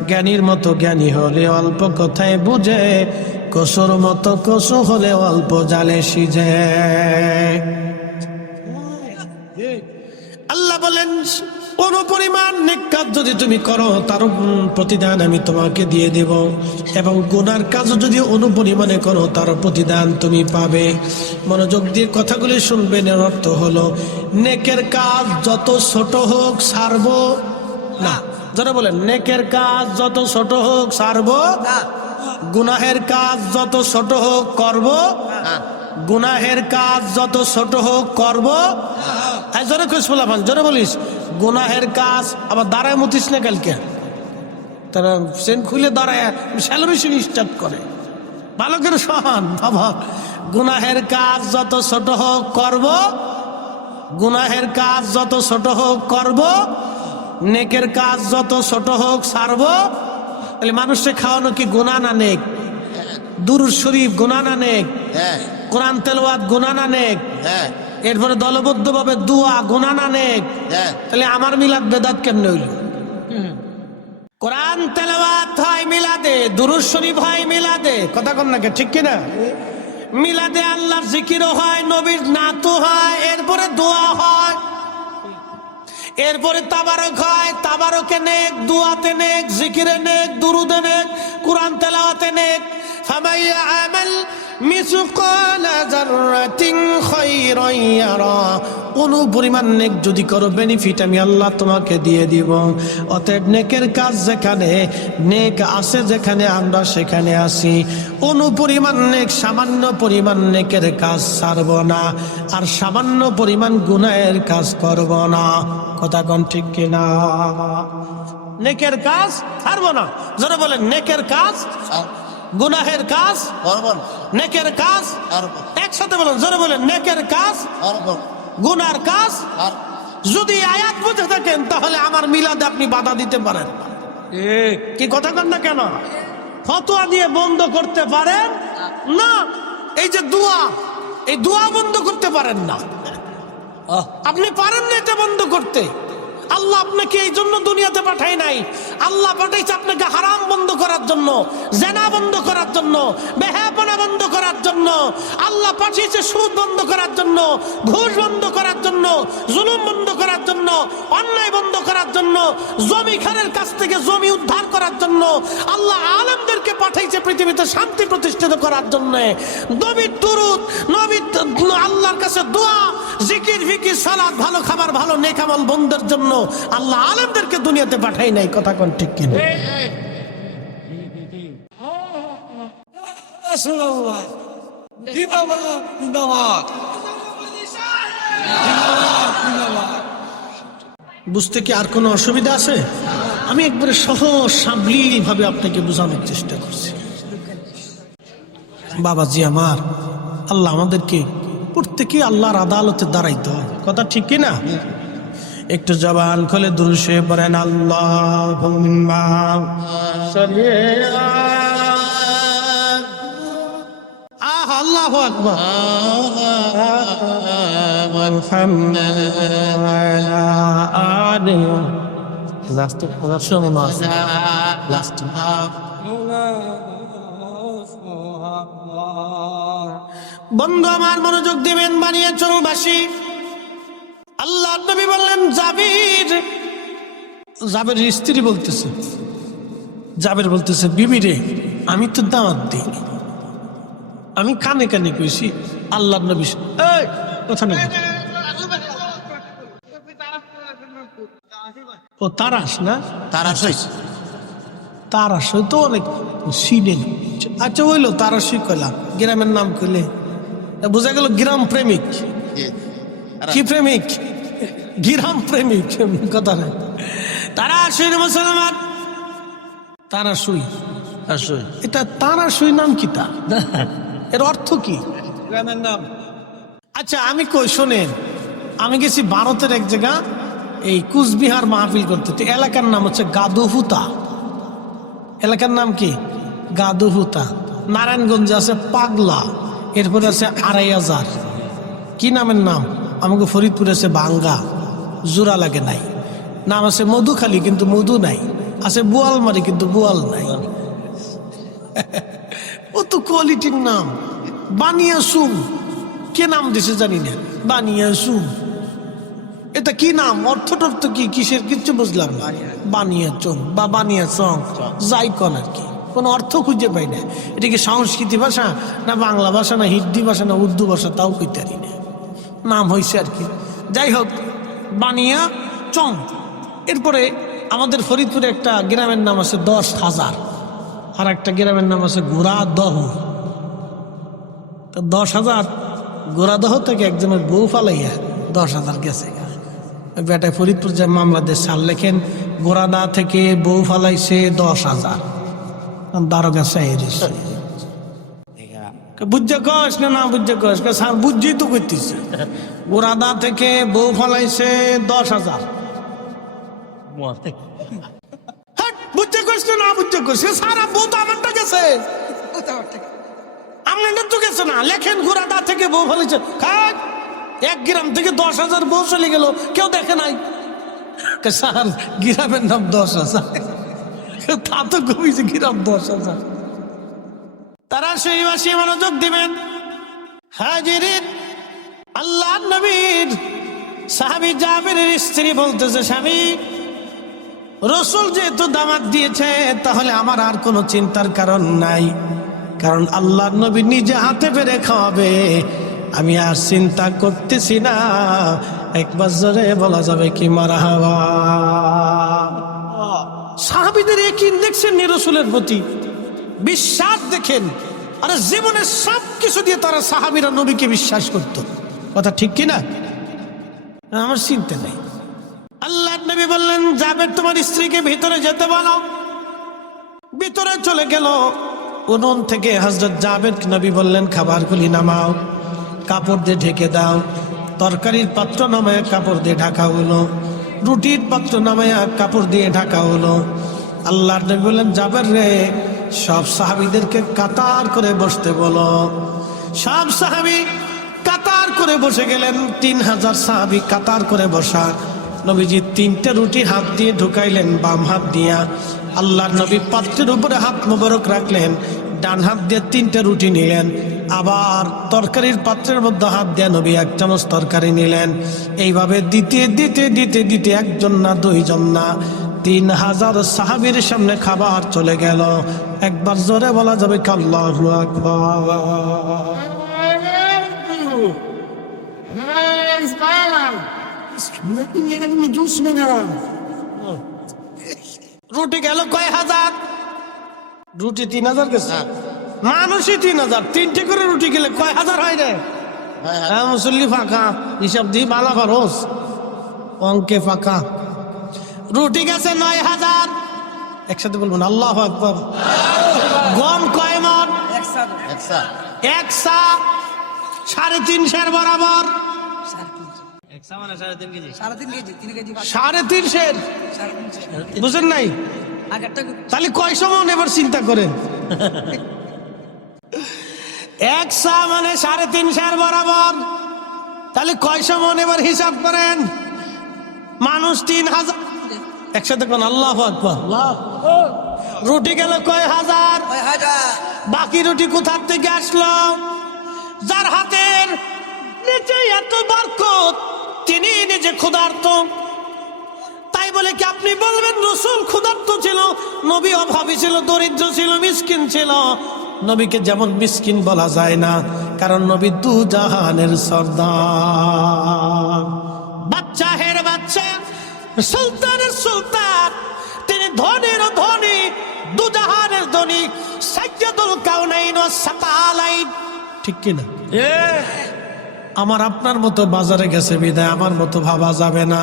জ্ঞানীর মতো জ্ঞানী হলে অল্প কথায় বুঝে, কসুর মতো কসু হলে অল্প জালে সিজে। আল্লাহ বলেন, অনুপরিমাণ নেক কাজ যদি তুমি করো, তার প্রতিদান আমি তোমাকে দিয়ে দেব, এবং গুনার কাজ যদি অনুপরিমাণে করো, তার প্রতিদান তুমি পাবে। মনোযোগ দিয়ে কথাগুলি শুনবেন। এর অর্থ হলো, নেকের কাজ যত ছোট হোক ছাড়বো না। যারা বলেন, নেকের কাজ যত ছোট হোক ছাড়বো না, গুনাহের কাজ যত ছোট হোক করবো না, গুনাহের কাজ যত ছোট হোক করবো। জোরে খুশ বলাবান, জোরে বলিস। গুনাহের কাজ আবার দাঁড়ায় মতিস না কালকে, তারা সেন খুলে দাঁড়ায় সেলিব্রেশন স্টার্ট করে। ভালো করে শোন বাবা, গুনাহের কাজ যত ছোট হোক করবো, গুনাহের কাজ যত ছোট হোক করবো, নেকের কাজ যত ছোট হোক ছাড়বো। তাহলে মানুষকে খাওয়ানো কি গুনাহ না নেক? দুরূদ শরীফ গুনাহ না নেক? কোরআন তেলাওয়াত গুনাহ না নেক? এরপরে দলবদ্ধভাবে দোয়া গুনাহ না নেক? তাহলে আমার মিলাদ বেদাত কেমনে হইল? কোরআন তেলাওয়াত হয় মিলাদে, দুরূদ শরীফ হয় মিলাদে, কথা কন নাকি, ঠিক কিনা? মিলাদে আল্লাহর জিকিরও হয়, নবীর নাতও হয়, এরপরে দোয়া হয়, এরপরে তাবারক হয়, তাবারকে নেক, দোয়াতে নেক, জিকিরে নেক, দুরুদে নেক, কোরআন তেলাওয়াতে নেক। ফামান ইয়ামাল মিসকালা যাররাতিন খায়রান ইয়ারা পরিমাণ নেক যদি করো বেনিফিট আমি আল্লাহ তোমাকে দিয়ে দিব। অতএব নেকের কাজ যেখানে নেক আছে, যেখানে আমরা সেখানে আসি, পরিমাণ নেক, সামান্য পরিমাণ নেকের কাজ ছাড়ব না, আর সামান্য পরিমাণ গুনাহের কাজ করব না। কথা কোন ঠিক কিনা? নেকের কাজ ছাড়ব না। যারা বলেন নেকের কাজ, গুনাহের কাজ, নেকের কাজ, একসাথে বলেন, যারা বলেন নেকের কাজ, গুনার কাজ। যদি আয়াত বুঝে থাকেন তাহলে আমার মিলাদে আপনি বাধা দিতে পারেন কি? কথা কন না কেন? ফতোয়া দিয়ে বন্ধ করতে পারেন না। এই যে দোয়া, এই দোয়া বন্ধ করতে পারেন না। আপনি পারেন না এটা বন্ধ করতে। আল্লাহ আপনাকে এই জন্য দুনিয়াতে পাঠায় নাই। আল্লাহ পাঠাইছে আপনাকে হারাম বন্ধ করার জন্য, জেনা বন্ধ করার জন্য, বেহায়াপনা বন্ধ করার জন্য। আল্লাহ পাঠিয়েছে সুদ বন্ধ করার জন্য, ঘুষ বন্ধ করার জন্য, জুলুম বন্ধ করার জন্য, অন্যায় বন্ধ করার জন্য, জমি খানের কাছ থেকে জমি উদ্ধার করার জন্য। আল্লাহ আলেমদেরকে পাঠাইছে পৃথিবীতে শান্তি প্রতিষ্ঠিত করার জন্য। নবীর দুরূদ, নবীর আল্লাহর কাছে দোয়া, জিকির, ফিকির, সালাত, ভালো খাবার, ভালো নেক আমল বন্ধের জন্য আল্লাহ আলেমদেরকে দুনিয়াতে পাঠাই নাই। কথা কোন ঠিক কিনা? বুঝতে কি আর কোনো অসুবিধা আছে? আমি একবারে সহজ সাবলীল ভাবে আপনাকে বোঝানোর চেষ্টা করছি। বাবাজি আমার, আল্লাহ আমাদেরকে প্রত্যেকে আল্লাহর আদালতে দাঁড়াইতে হয়। কথা ঠিক কিনা? একটু জবান খুলে দুরূদ শরীফ পড়েন। আল্লাহুম্মা সাল্লি আল্লাহু আকবার বন্ধু আমার মনোযোগ দিবেন। বানিয়ে চলবাসী আল্লাহ নবী বললেন, জাবের স্ত্রী বলতেছে, জাবের বলতেছে, বিবি রে আমি তো দাওয়াত দিই, আমি কানে কানে কইছি। আল্লাহ নবী কথা নেই, ও তারাস না, তারাস তো অনেক সিডেন। আচ্ছা হইলো তারাসই কইলাম, গ্রামের নাম কইলে বোঝা গেল গ্রাম প্রেমিক। কি প্রেমিক? গ্রাম প্রেমিক। কথা নাই। তারাসই মুসলমান, তারাসই, এটা তারাসই নাম কি? তা এর অর্থ কি? গ্রামের নাম। আচ্ছা আমি কই শোনেন, আমি গেছি ভারতের এক জায়গা, এই কুচবিহার মাহফিল করতে। এলাকার নাম হচ্ছে গাদুহুতা। এলাকার নাম কি? গাদুহুতা। নারায়ণগঞ্জে আছে পাগলা, এরপরে আছে ২৫০০। কি নামের নাম? আমাকে ফরিদপুরে আছে ভাঙ্গা, জোড়া লাগে নাই। নাম আছে মধুখালী, কিন্তু মধু নাই। আছে বোয়ালমারি, কিন্তু বোয়াল নাই। ও তো কোয়ালিটির নাম। বানিয়াসুম, কে নাম দিছে জানি না। বানিয়াসুম, এটা কি নাম? অর্থ কি, কিসের? কিচ্ছু বুঝলাম না। বানিয়াচং বা বানিয়াচং, যাই কন আর কি, কোনো অর্থ খুঁজে পাই না। এটা কি সংস্কৃতি ভাষা, না বাংলা ভাষা, না হিন্দি ভাষা, না উর্দু ভাষা, তাও কইতে পারি না। নাম হয়েছে আর কি। যাই হোক, বানিয়া চং। এরপরে আমাদের ফরিদপুরে একটা গ্রামের নাম আছে ১০,০০০, আর একটা গ্রামের নাম আছে গোড়াদহ। ১০,০০০ গোড়াদহ থেকে একজনের বউ ফালাইয়া ১০,০০০ গেছে। বেটায় ফরিদপুর যে মামলাদের সাল লেখেন, গোড়াদা থেকে বউ ফালাইছে ১০,০০০। দারোগা সাহেব বুঝছে কস না বুঝছে কস? স্যার বুঝছি তো করতেছি। গোড়াদা থেকে বউ ফালাইছে ১০,০০০। বুঝছে কস না বুঝছে কস? সারা বউ তো আমারটা গেছে, আপনাদের তো গেছে না। লেখেন গোড়াদা থেকে বউ ফালাইছে। এক গ্রাম থেকে ১০,০০০ বউ চলে গেল, কেউ দেখে নাই। স্যার গ্রামের নাম ১০,০০০, তা তো কমিছে গ্রাম ১০,০০০। তারা সেই মাসে মনোযোগ দিবেন। হাজিরিন, আল্লাহ নবীর সাহাবী জাবেরের স্ত্রী বলতেছে, স্বামী রাসূল যেহেতু দাওয়াত দিয়েছে, তাহলে আমার আর কোনো চিন্তার কারণ নাই। কারণ আল্লাহ নবী নিজে হাতে পেরে খাওয়াবে, আমি আর চিন্তা করতেছি না, একবার জোরে বলা যাবে কি মারহাবা। সাহাবীদের ইয়াকিন দেখছেন রাসূলের প্রতি, বিশ্বাস দেখেন। আরে জীবনের সব কিছু দিয়ে তারা সাহাবীরা নবীকে বিশ্বাস করত, কথা ঠিক কিনা? আমার চিন্তা নেই। আল্লাহর নবী বললেন, জাবের তোমার স্ত্রীকে ভিতরে যেতে বলো। ভিতরে চলে গেল। উনুন থেকে হযরত জাবের নবী বললেন, খাবারগুলি নামাও, কাপড় দিয়ে ঢেকে দাও। তরকারির পাত্র নামায় কাপড় দিয়ে ঢাকা হলো, রুটির পাত্র নামায় কাপড় দিয়ে ঢাকা হলো। আল্লাহর নবী বললেন, জাবের রে, সব সাহাবীদেরকে কাতার করে বসতে বলো। সব সাহাবী কাতার করে বসে গেলেন। 3000 সাহাবী কাতার করে বসা। নবীজি 3টে রুটি হাত দিয়ে ঢুকাইলেন বাম হাত দিয়া। আল্লাহর নবী পাত্রের উপরে হাত মোবারক রাখলেন, ডান হাত দিয়ে 3টে রুটি নিলেন। আবার তরকারির পাত্রের মধ্যে হাত দিয়ে নবী 1 চামচ তরকারি নিলেন। এইভাবে দিতে দিতে দিতে দিতে একজন না দুইজন না 3000 সাহাবীর সামনে খাবার চলে গেল। একবার জোরে বলা যাবে কি আল্লাহু আকবার। রুটি গেল কয় হাজার? রুটি 3000 গেছে, মানুষই 3000। 3টে করে রুটি গেলে কয় হাজার হয় রে? হ্যাঁ, মুসল্লি ফাঁকা, হিসাব দিয়ে বালা ফারোস, অঙ্কে ফাঁকা। রুটি গেছে 9000। একসাথে বলবেন আল্লাহু আকবার। গম কয় মণ? 1 সা 3.5 বরাবর। 3.5 বুঝেন নাই? তাহলে কয় সমান এবার চিন্তা করেন। 1 সা মানে 3.5 বরাবর, তাহলে কয় সমান এবার হিসাব করেন। মানুষ 3000। একসাথে কোন আল্লাহু আকবার। রুটি গেল কয় হাজার? বাকি রুটি কোথার থেকে আসলো? যার হাতের নিচে এত বরকত, তিনি নিজে ক্ষুধার্ত। তাই বলে কি আপনি বলবেন রাসূল ক্ষুধার্ত ছিল? নবী অভাবী ছিল, দরিদ্র ছিল, মিসকিন ছিল। নবীকে যেমন মিসকিন বলা যায় না, কারণ নবী দু জাহানের সর্দার, বাচ্চা হের বাচ্চা, সুলতানের সুলতান। তিনি ধনীর ধনী, দু জাহানের ধনী, সাইয়্যিদুল কাউনাইন ওয়াস সাকালাইন। ঠিক কিনা? আমার আপনার মতো বাজারে গেছে বিদায় আমার মতো ভাবা যাবে না।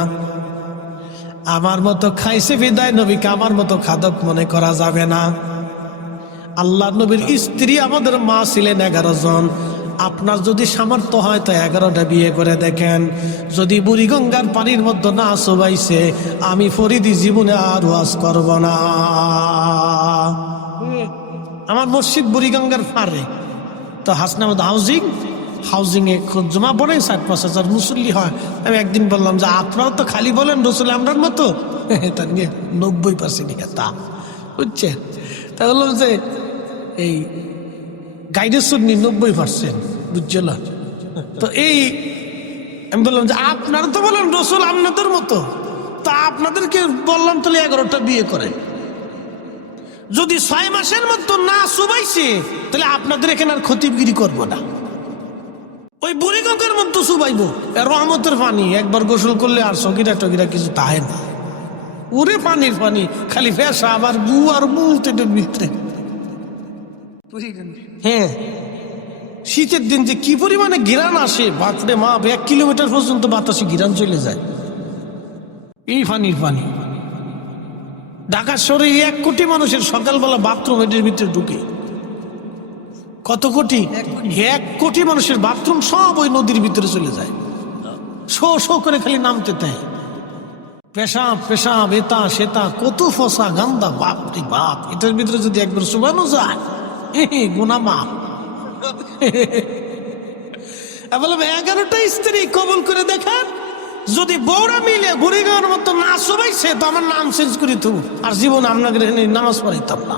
আমার মতো খাইছে বিদায় নবীকে আমার মতো খাদক মনে করা যাবে না। আল্লাহ নবীর স্ত্রী আমাদের মা ছিলেন 11 জন। আপনার যদি সামর্থ্য হয় তো 11টা বিয়ে করে দেখেন। যদি বুড়িগঙ্গার পানির মধ্যে না চুবাইছে, আমি ফরিদি জীবনে আর ওয়াজ করব না। আমার মসজিদ বুড়িগঙ্গার পারে, তো হাসনাবাদ হাউজিং এ জমা পড়ে 4-5 হাজার মুসল্লি হয়। আমি একদিন বললাম যে আপনারা তো খালি বলেন রসুল আমরার মতো, তার নিয়ে 90% তা বুঝছে। তা বললাম যে এই গাইডের শুনি 90%, বুঝছিল? তো এই আমি বললাম যে আপনারা তো বলেন রসুল আপনাদের মতো, তা আপনাদেরকে বললাম তাহলে 11টা বিয়ে করে। যদি 6 মাসের মতো না সুবাইছে, তাহলে আপনাদের এখানে আর খতিবগিরি করবো না। ওই বুড়িগঙ্গার মধ্যে সুবাইব, রহমতের পানি। একবার গোসল করলে আর সগিরা টগিরা কিছু তাহে না। ওরে পানির পানি, খালি ফেসা আবার গু আর মুতের ভিতরে। হ্যাঁ, শীতের দিন যে কি পরিমাণে ঘিরান আসে, বাপরে মা, 1 কিলোমিটার পর্যন্ত বাতাসে ঘিরান চলে যায়। এই পানির পানি। ঢাকা শহরে 1 কোটি মানুষের সকালবেলা বাথরুম এটার ভিতরে ঢুকে। কত কোটি? 1 কোটি মানুষের বাথরুম সব ওই নদীর ভিতরে চলে যায়। শো শো করে খালি নামতে দেয়। পেশাব পেশাব, এটা সেটা, কত ফসা গান্দা, বাপরে বাপ। এটার ভিতরে যদি একবার চুবানো যায়, গুনাহ মাফ। বললাম 11টা স্ত্রী কবুল করে দেখেন। যদি বউরা মিলে বুড়িগঙ্গার মতো না চুবাইছে, তো আমার নাম চেঞ্জ করে দেবো, আর জীবন আপনাকে নামাজ পড়াইতাম না।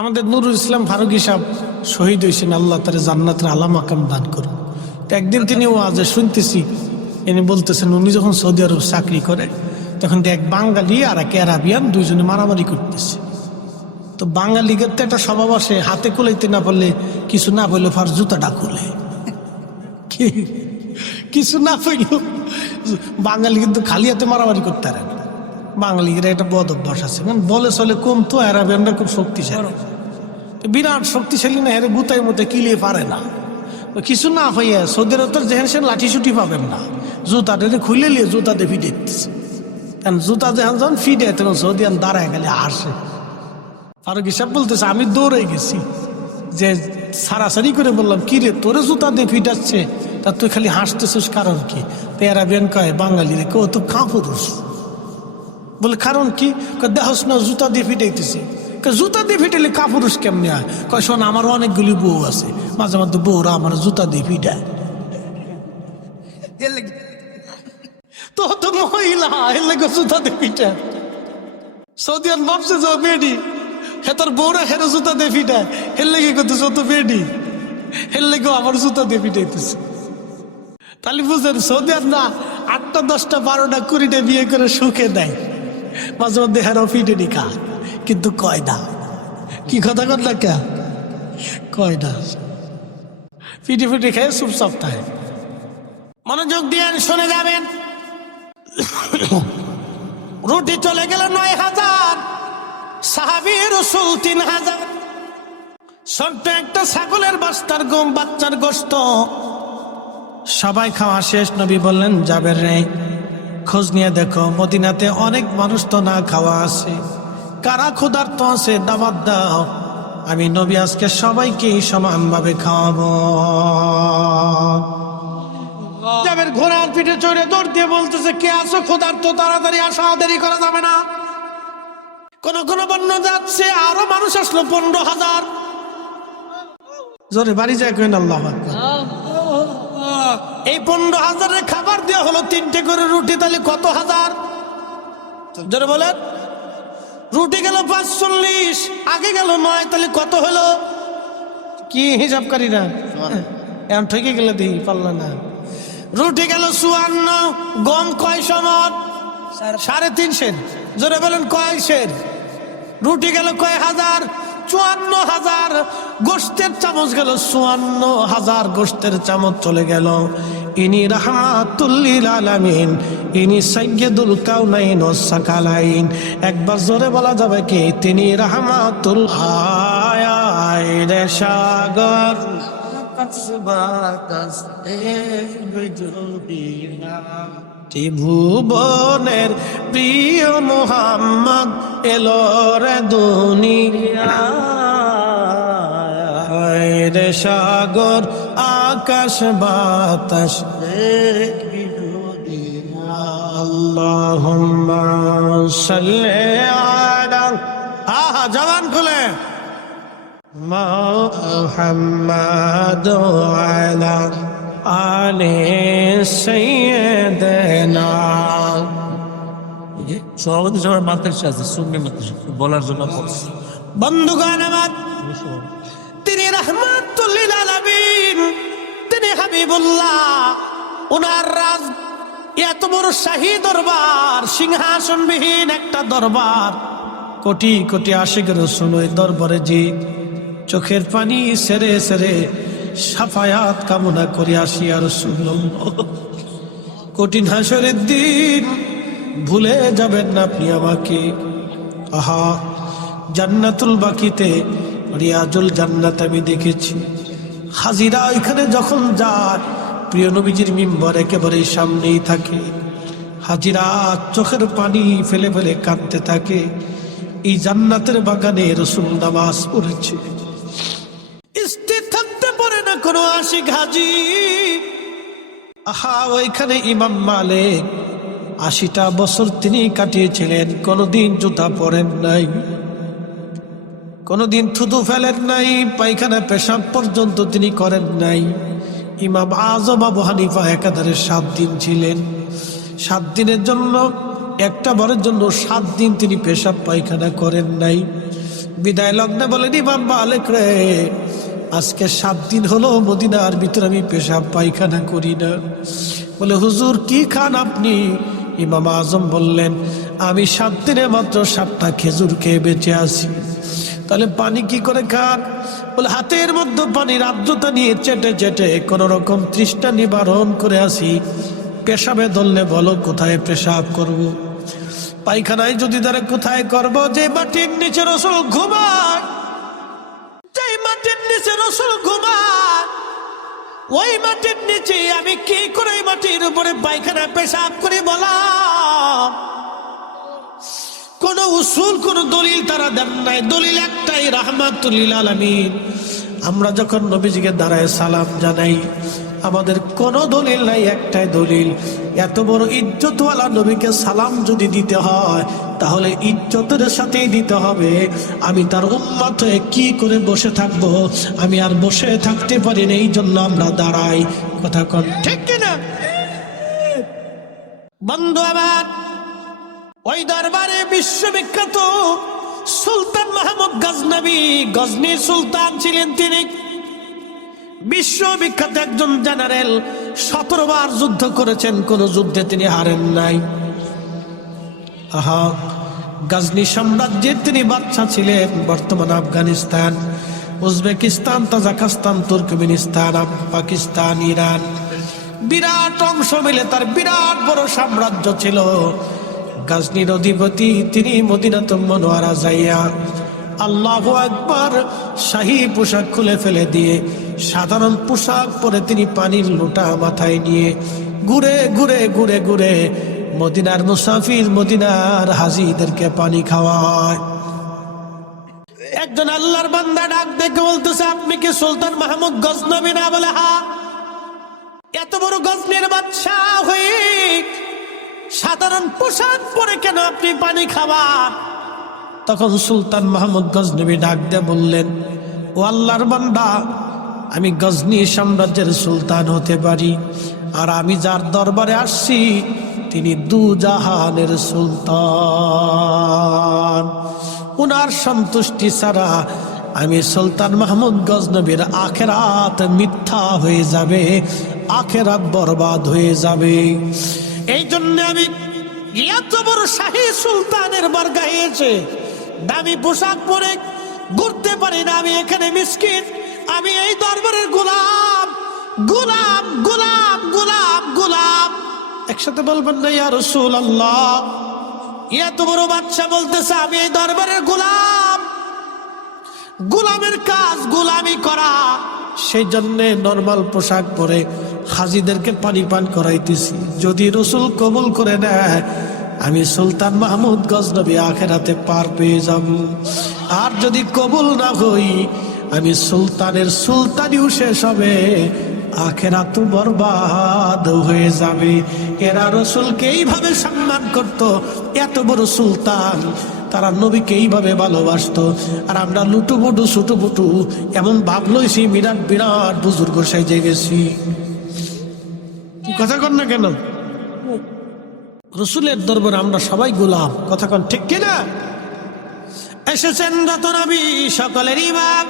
আমাদের নুরুল ইসলাম ফারুকী সাহেব শহীদ হয়েছেন, আল্লাহ তার জান্নাতের আলা মাকাম দান করুন। তো একদিন তিনি ওয়াজে শুনতেছি, ইনি বলতেছেন উনি যখন সৌদি আরব চাকরি করে, তখন এক বাঙালি আর এক আরাবিয়ান দুইজনে মারামারি করতেছে। তো বাঙালিদের তো একটা স্বভাব আসে, হাতে কুলাইতে না পারলে কিছু না বললে ফার জুতাটা খুলে, কিছু না পাইলেও বাঙালি কিন্তু খালি হাতে মারামারি করতে পারে না। বাঙালিরা একটা বদ অভ্যাস আছে, মানে বলে চলে কম তো আরবিয়ানরা খুব শক্তিশালী, বিরাট শক্তিশালী না, হেরে গুতাই মতে কিলিয়ে পারে না। কিছু না হইয়া সৌদের উত্তর যেহেন সে লাঠি ছুটি পাবেন না, জুতাটা খুলে নিয়ে জুতাতে ফিটে দিচ্ছে। কারণ জুতা যেখান যখন ফিটে তখন সৌদিয়ান দাঁড়ায় গেলে হাসে। ফারুক হিসাব বলতেছে আমি দৌড়ে গেছি, যে সারাসারি করে বললাম কি রে তোরে জুতা দিয়ে ফিটাচ্ছে, তা তুই খালি হাসতেছিস কারণ কি? তো আরবিয়ান কয় বাঙালি রে কেউ তো কাপুরুষ। বলে কারণ কি? দেহস না জুতা দিয়ে ফিটাইতেছি। জুতা দিয়ে ফিটাইলে কাপুরুষ কেমনি হয়? কয় শোন আমার অনেকগুলি বউ আছে, মাঝে মাঝে বউরা আমার জুতা দিয়ে ফিটায়। তো তো মহিলা এর লাগে জুতা দিয়ে ফিটায়। সৌদিয়ান ভাবছে যে বেডি, হে তোর বউরা হেরো জুতা দিয়ে ফিটায়, এর লেগে করতেছে তো বেডি, এর লেগেও আমার জুতা দিয়ে ফিটাইতেছে। তাহলে বুঝেন সৌদিয়ান না 8টা 10টা 12টা 20টা বিয়ে করে সুখে দেয়, মাঝে মধ্যে হেরো ফিটে নিকা, কিন্তু কয় না। কি কথা কর না কে কয় না, ফিটে ফিটে খেয়ে চুপচাপ থাকে। মনোযোগ দিয়ে শুনে যাবেন। রুটি চলে গেল 9000, সাহাবী রাসূল 3000। ছোট্ট একটা ছাগলের বাচ্চার গোশত সবাই খাওয়া শেষ। নবী বললেন জাবের রে খোঁজ নিয়ে দেখো মদিনাতে অনেক মানুষ তো না খাওয়া আছে, কারা ক্ষুধার্ত আছে দাওয়াত দাও, আমি নবী আজকে সবাইকে সমানভাবে খাওয়াবো। জাবের ঘোড়ার পিঠে চড়ে দৌড় দিয়ে বলতেছে কে আছো ক্ষুধার্ত, তাড়াতাড়ি আসো, দেরি করা যাবে না। কোন বন্য যাচ্ছে আরো মানুষ আসলো 15,000। জোরে বাড়ি যায় কেন আল্লাহু আকবার। এই 15,000 খাবার দেওয়া হলো 3টে করে রুটি, তাহলে কত হাজার? জোরে বলেন। রুটি গেল 45, আগে গেল 9, তাহলে কত হলো? কি হিসাবকারীরা এখন ঠকে গেলে দেখি পারল না। রুটি গেল 54, গম কয় সমত? 3.5 জোরে বলেন কয় সের? রুটি গেল কয় হাজার? 54,000। গোশতের চামচ গেল 54,000, গোশতের চামচ চলে গেল। ইনি রাহমাতুল লিল আলামিন, ইনি সাইয়্যিদুল কাউনাইন ওয়াস সাকালাইন। একবার জোরে বলা যাবে কি তিনি রাহমাতুল হায়াত সাগর ত্রিভুবনের প্রিয় মুহাম্মদ এলো রে দুনিয়ায়, রে সাগর আকাশ বাতাস আল্লাহুম্মা সাল্লি আলা জবান খুলে মুহাম্মাদ আলা আলে সাইয়্যিদিনা। সভাপতি সবার মাদ্রাসা আছে, সুন্নি মাদ্রাসা বলার জন্য বন্ধুগণ আমার, তিনি রাহমাতুল লিল আলামিন, তিনি হাবিবুল্লাহ। ওনার রাজ এত বড় শাহী দরবার, সিংহাসনবিহীন একটা দরবার, কোটি কোটি আশিক রাসূল ওই দরবারে যে চোখের পানি সেরে সেরে সাফায়াত কামনা করে আসি। আর রাসূলুল্লাহ কঠিন হাসরের দিন ভুলে যাবেন না আপনি আমাকে। আহা জান্নাতুল বাকিতে রিয়াজুল জান্নাত আমি দেখেছি, হাজিরা এখানে যখন যায় প্রিয় নবীজির মিম্বর একেবারে সামনেই থাকে, হাজিরা চোখের পানি ফেলে ফেলে কাঁদতে থাকে। এই জান্নাতের বাগানে রাসূল নামাজ পড়েছে, স্থির থাকতে পারে না কোনো আশিক হাজি। আহা ওইখানে ইমাম মালিক 80টা বছর তিনি কাটিয়েছিলেন, কোনদিন জুতা পরেন নাই, কোনদিন থুতু ফেলেন নাই, পায়খানা পেশাব পর্যন্ত তিনি করেন নাই। ইমাম আজম আবু হানিফা একাধারে 7 দিন ছিলেন, 7 দিনের জন্য একটা বারের জন্য 7 দিন তিনি পেশাব পায়খানা করেন নাই। বিদায় লগ্নে বলেন ইমাম মালিক রে আজকে 7 দিন হলো মদিনার ভিতরে আমি পেশাব পায়খানা করি না। বলে হুজুর কি খান আপনি? ইমাম আজম বললেন আমি 7 দিনে মাত্র 7টা খেজুর খেয়ে বেঁচে আছি। তাহলে পানি কি করে খান? বলে হাতের মধ্যে পানির আর্দ্রতা নিয়ে চেটে চেটে কোন রকম তৃষ্ণা নিবারণ করে আসি। পেশাবে ধরলে বলো কোথায় পেশাব করব? পায়খানায় যদি ধরে কোথায় করব? যে মাটির নিচে রাসূল ঘুমায়, যে মাটির নিচে রাসূল ঘুমায়, ওই মাটির নিচে আমি কি করে ওই মাটির উপরে পায়খানা পেশাব করে বলা? কোন উসুল কোন দলিল তারা দেন নাই। দলিল একটাই, রাহমাতুল লিল আলামিন। আমরা যখন নবীজিকে দাঁড়ায় সালাম জানাই, আমাদের কোনো দলিল নাই, একটাই দলিল। এত বড় ইজ্জতওয়ালা নবীকে সালাম যদি দিতে হয় তাহলে ইজ্জতের সাথেই দিতে হবে। আমি তার উম্মত হয়ে কি করে বসে থাকবো? আমি আর বসে থাকতে পারি না, এই জন্য আমরা দাঁড়াই। কথা কন ঠিক কিনা? বন্ধু আমার, ওই দরবারে বিশ্ববিখ্যাত সুলতান মাহমুদ গজনবী, গজনীর সুলতান ছিলেন তিনি। বিশ্ববিখ্যাত একজন জেনারেল, 17 বার যুদ্ধ করেছেন, কোন যুদ্ধে তিনি হারেন নাই। আহা, গজনী সাম্রাজ্যের তিনি বাদশা ছিলেন। বর্তমান Afghanistan, Uzbekistan, Tajikistan, Turkmenistan, Pakistan, Iran, বিরাট অংশ মিলে তার বিরাট বড় সাম্রাজ্য ছিল। গজনীর অধিপতি তিনি মদিনাতুল মুনাওয়ারা যাইয়া আল্লাহু আকবার শাহী পোশাক খুলে ফেলে দিয়ে সাধারণ পোশাক পরে তিনি পানির লোটা মাথায় নিয়ে ঘুরে ঘুরে ঘুরে ঘুরে মদিনার মুসাফির, মদিনার হাজীদেরকে পানি খাওয়ায়। একজন আল্লাহর বান্দা ডাক দেখে বলতেছে, আপনি কি সুলতান মাহমুদ গজনবী না? বলে হ্যাঁ। এত বড় গজনীর বাদশাহ হয়ে সাধারণ পোশাক পরে কেন আপনি পানি খাওয়ান? তখন সুলতান মাহমুদ গজনবী ডাক দিয়ে বললেন, ও আল্লাহর বান্দা, আমি গজনী সাম্রাজ্যের সুলতান হতে পারি, আর আমি যার দরবারে আসছি তিনি দুজাহানের সুলতান। উনার সন্তুষ্টি ছাড়া আমি সুলতান মাহমুদ গজনবীর আখেরাত মিথ্যা হয়ে যাবে, আখেরাত বরবাদ হয়ে যাবে। এই জন্য আমি এত বড় শাহী সুলতানের বরগাহে এসে দামি পোশাক পরে ঘুরতে পারি না। আমি এখানে মিসকিন, আমি এই দরবারের গোলাম, গোলাম, গোলাম, গোলাম, গোলাম। একসাথে বলবেন না ইয়া রাসূলুল্লাহ? এত বড় বাদশা বলতেছে আমি এই দরবারের গোলাম, গোলামের কাজ গোলামি করা। সেই জন্যে নরমাল পোশাক পরে হাজীদেরকে পানি পান করাইতেছি। যদি রাসূল কবুল করে নেয়, আমি সুলতান মাহমুদ গজনবী আখেরাতে পার পেয়ে যাব। আর যদি কবুল না হই, আমি সুলতানের সুলতানিও শেষ হবে, আখেরাত বরবাদ হয়ে যাবে। এরা রাসূলকে এইভাবে সম্মান করত। এত বড় সুলতান, তারা নবীকে এইভাবে ভালোবাসতো। আর আমরা লুটুপুটু ছুটুপুটু এমন ভাব লইছি, বিরাট বিরাট বুজুর্গ সাইজে গেছি। কথা কন না কেন? রাসূলের দরবারে আমরা সবাই গোলাম। কথা কন ঠিক কিনা? এসেছেন রত নবী, সকলের ইমাম।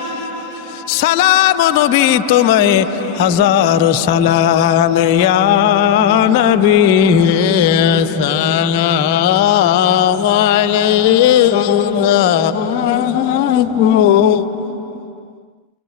সালাম নবী তোমায় হাজার সালাম, ইয়া নবী।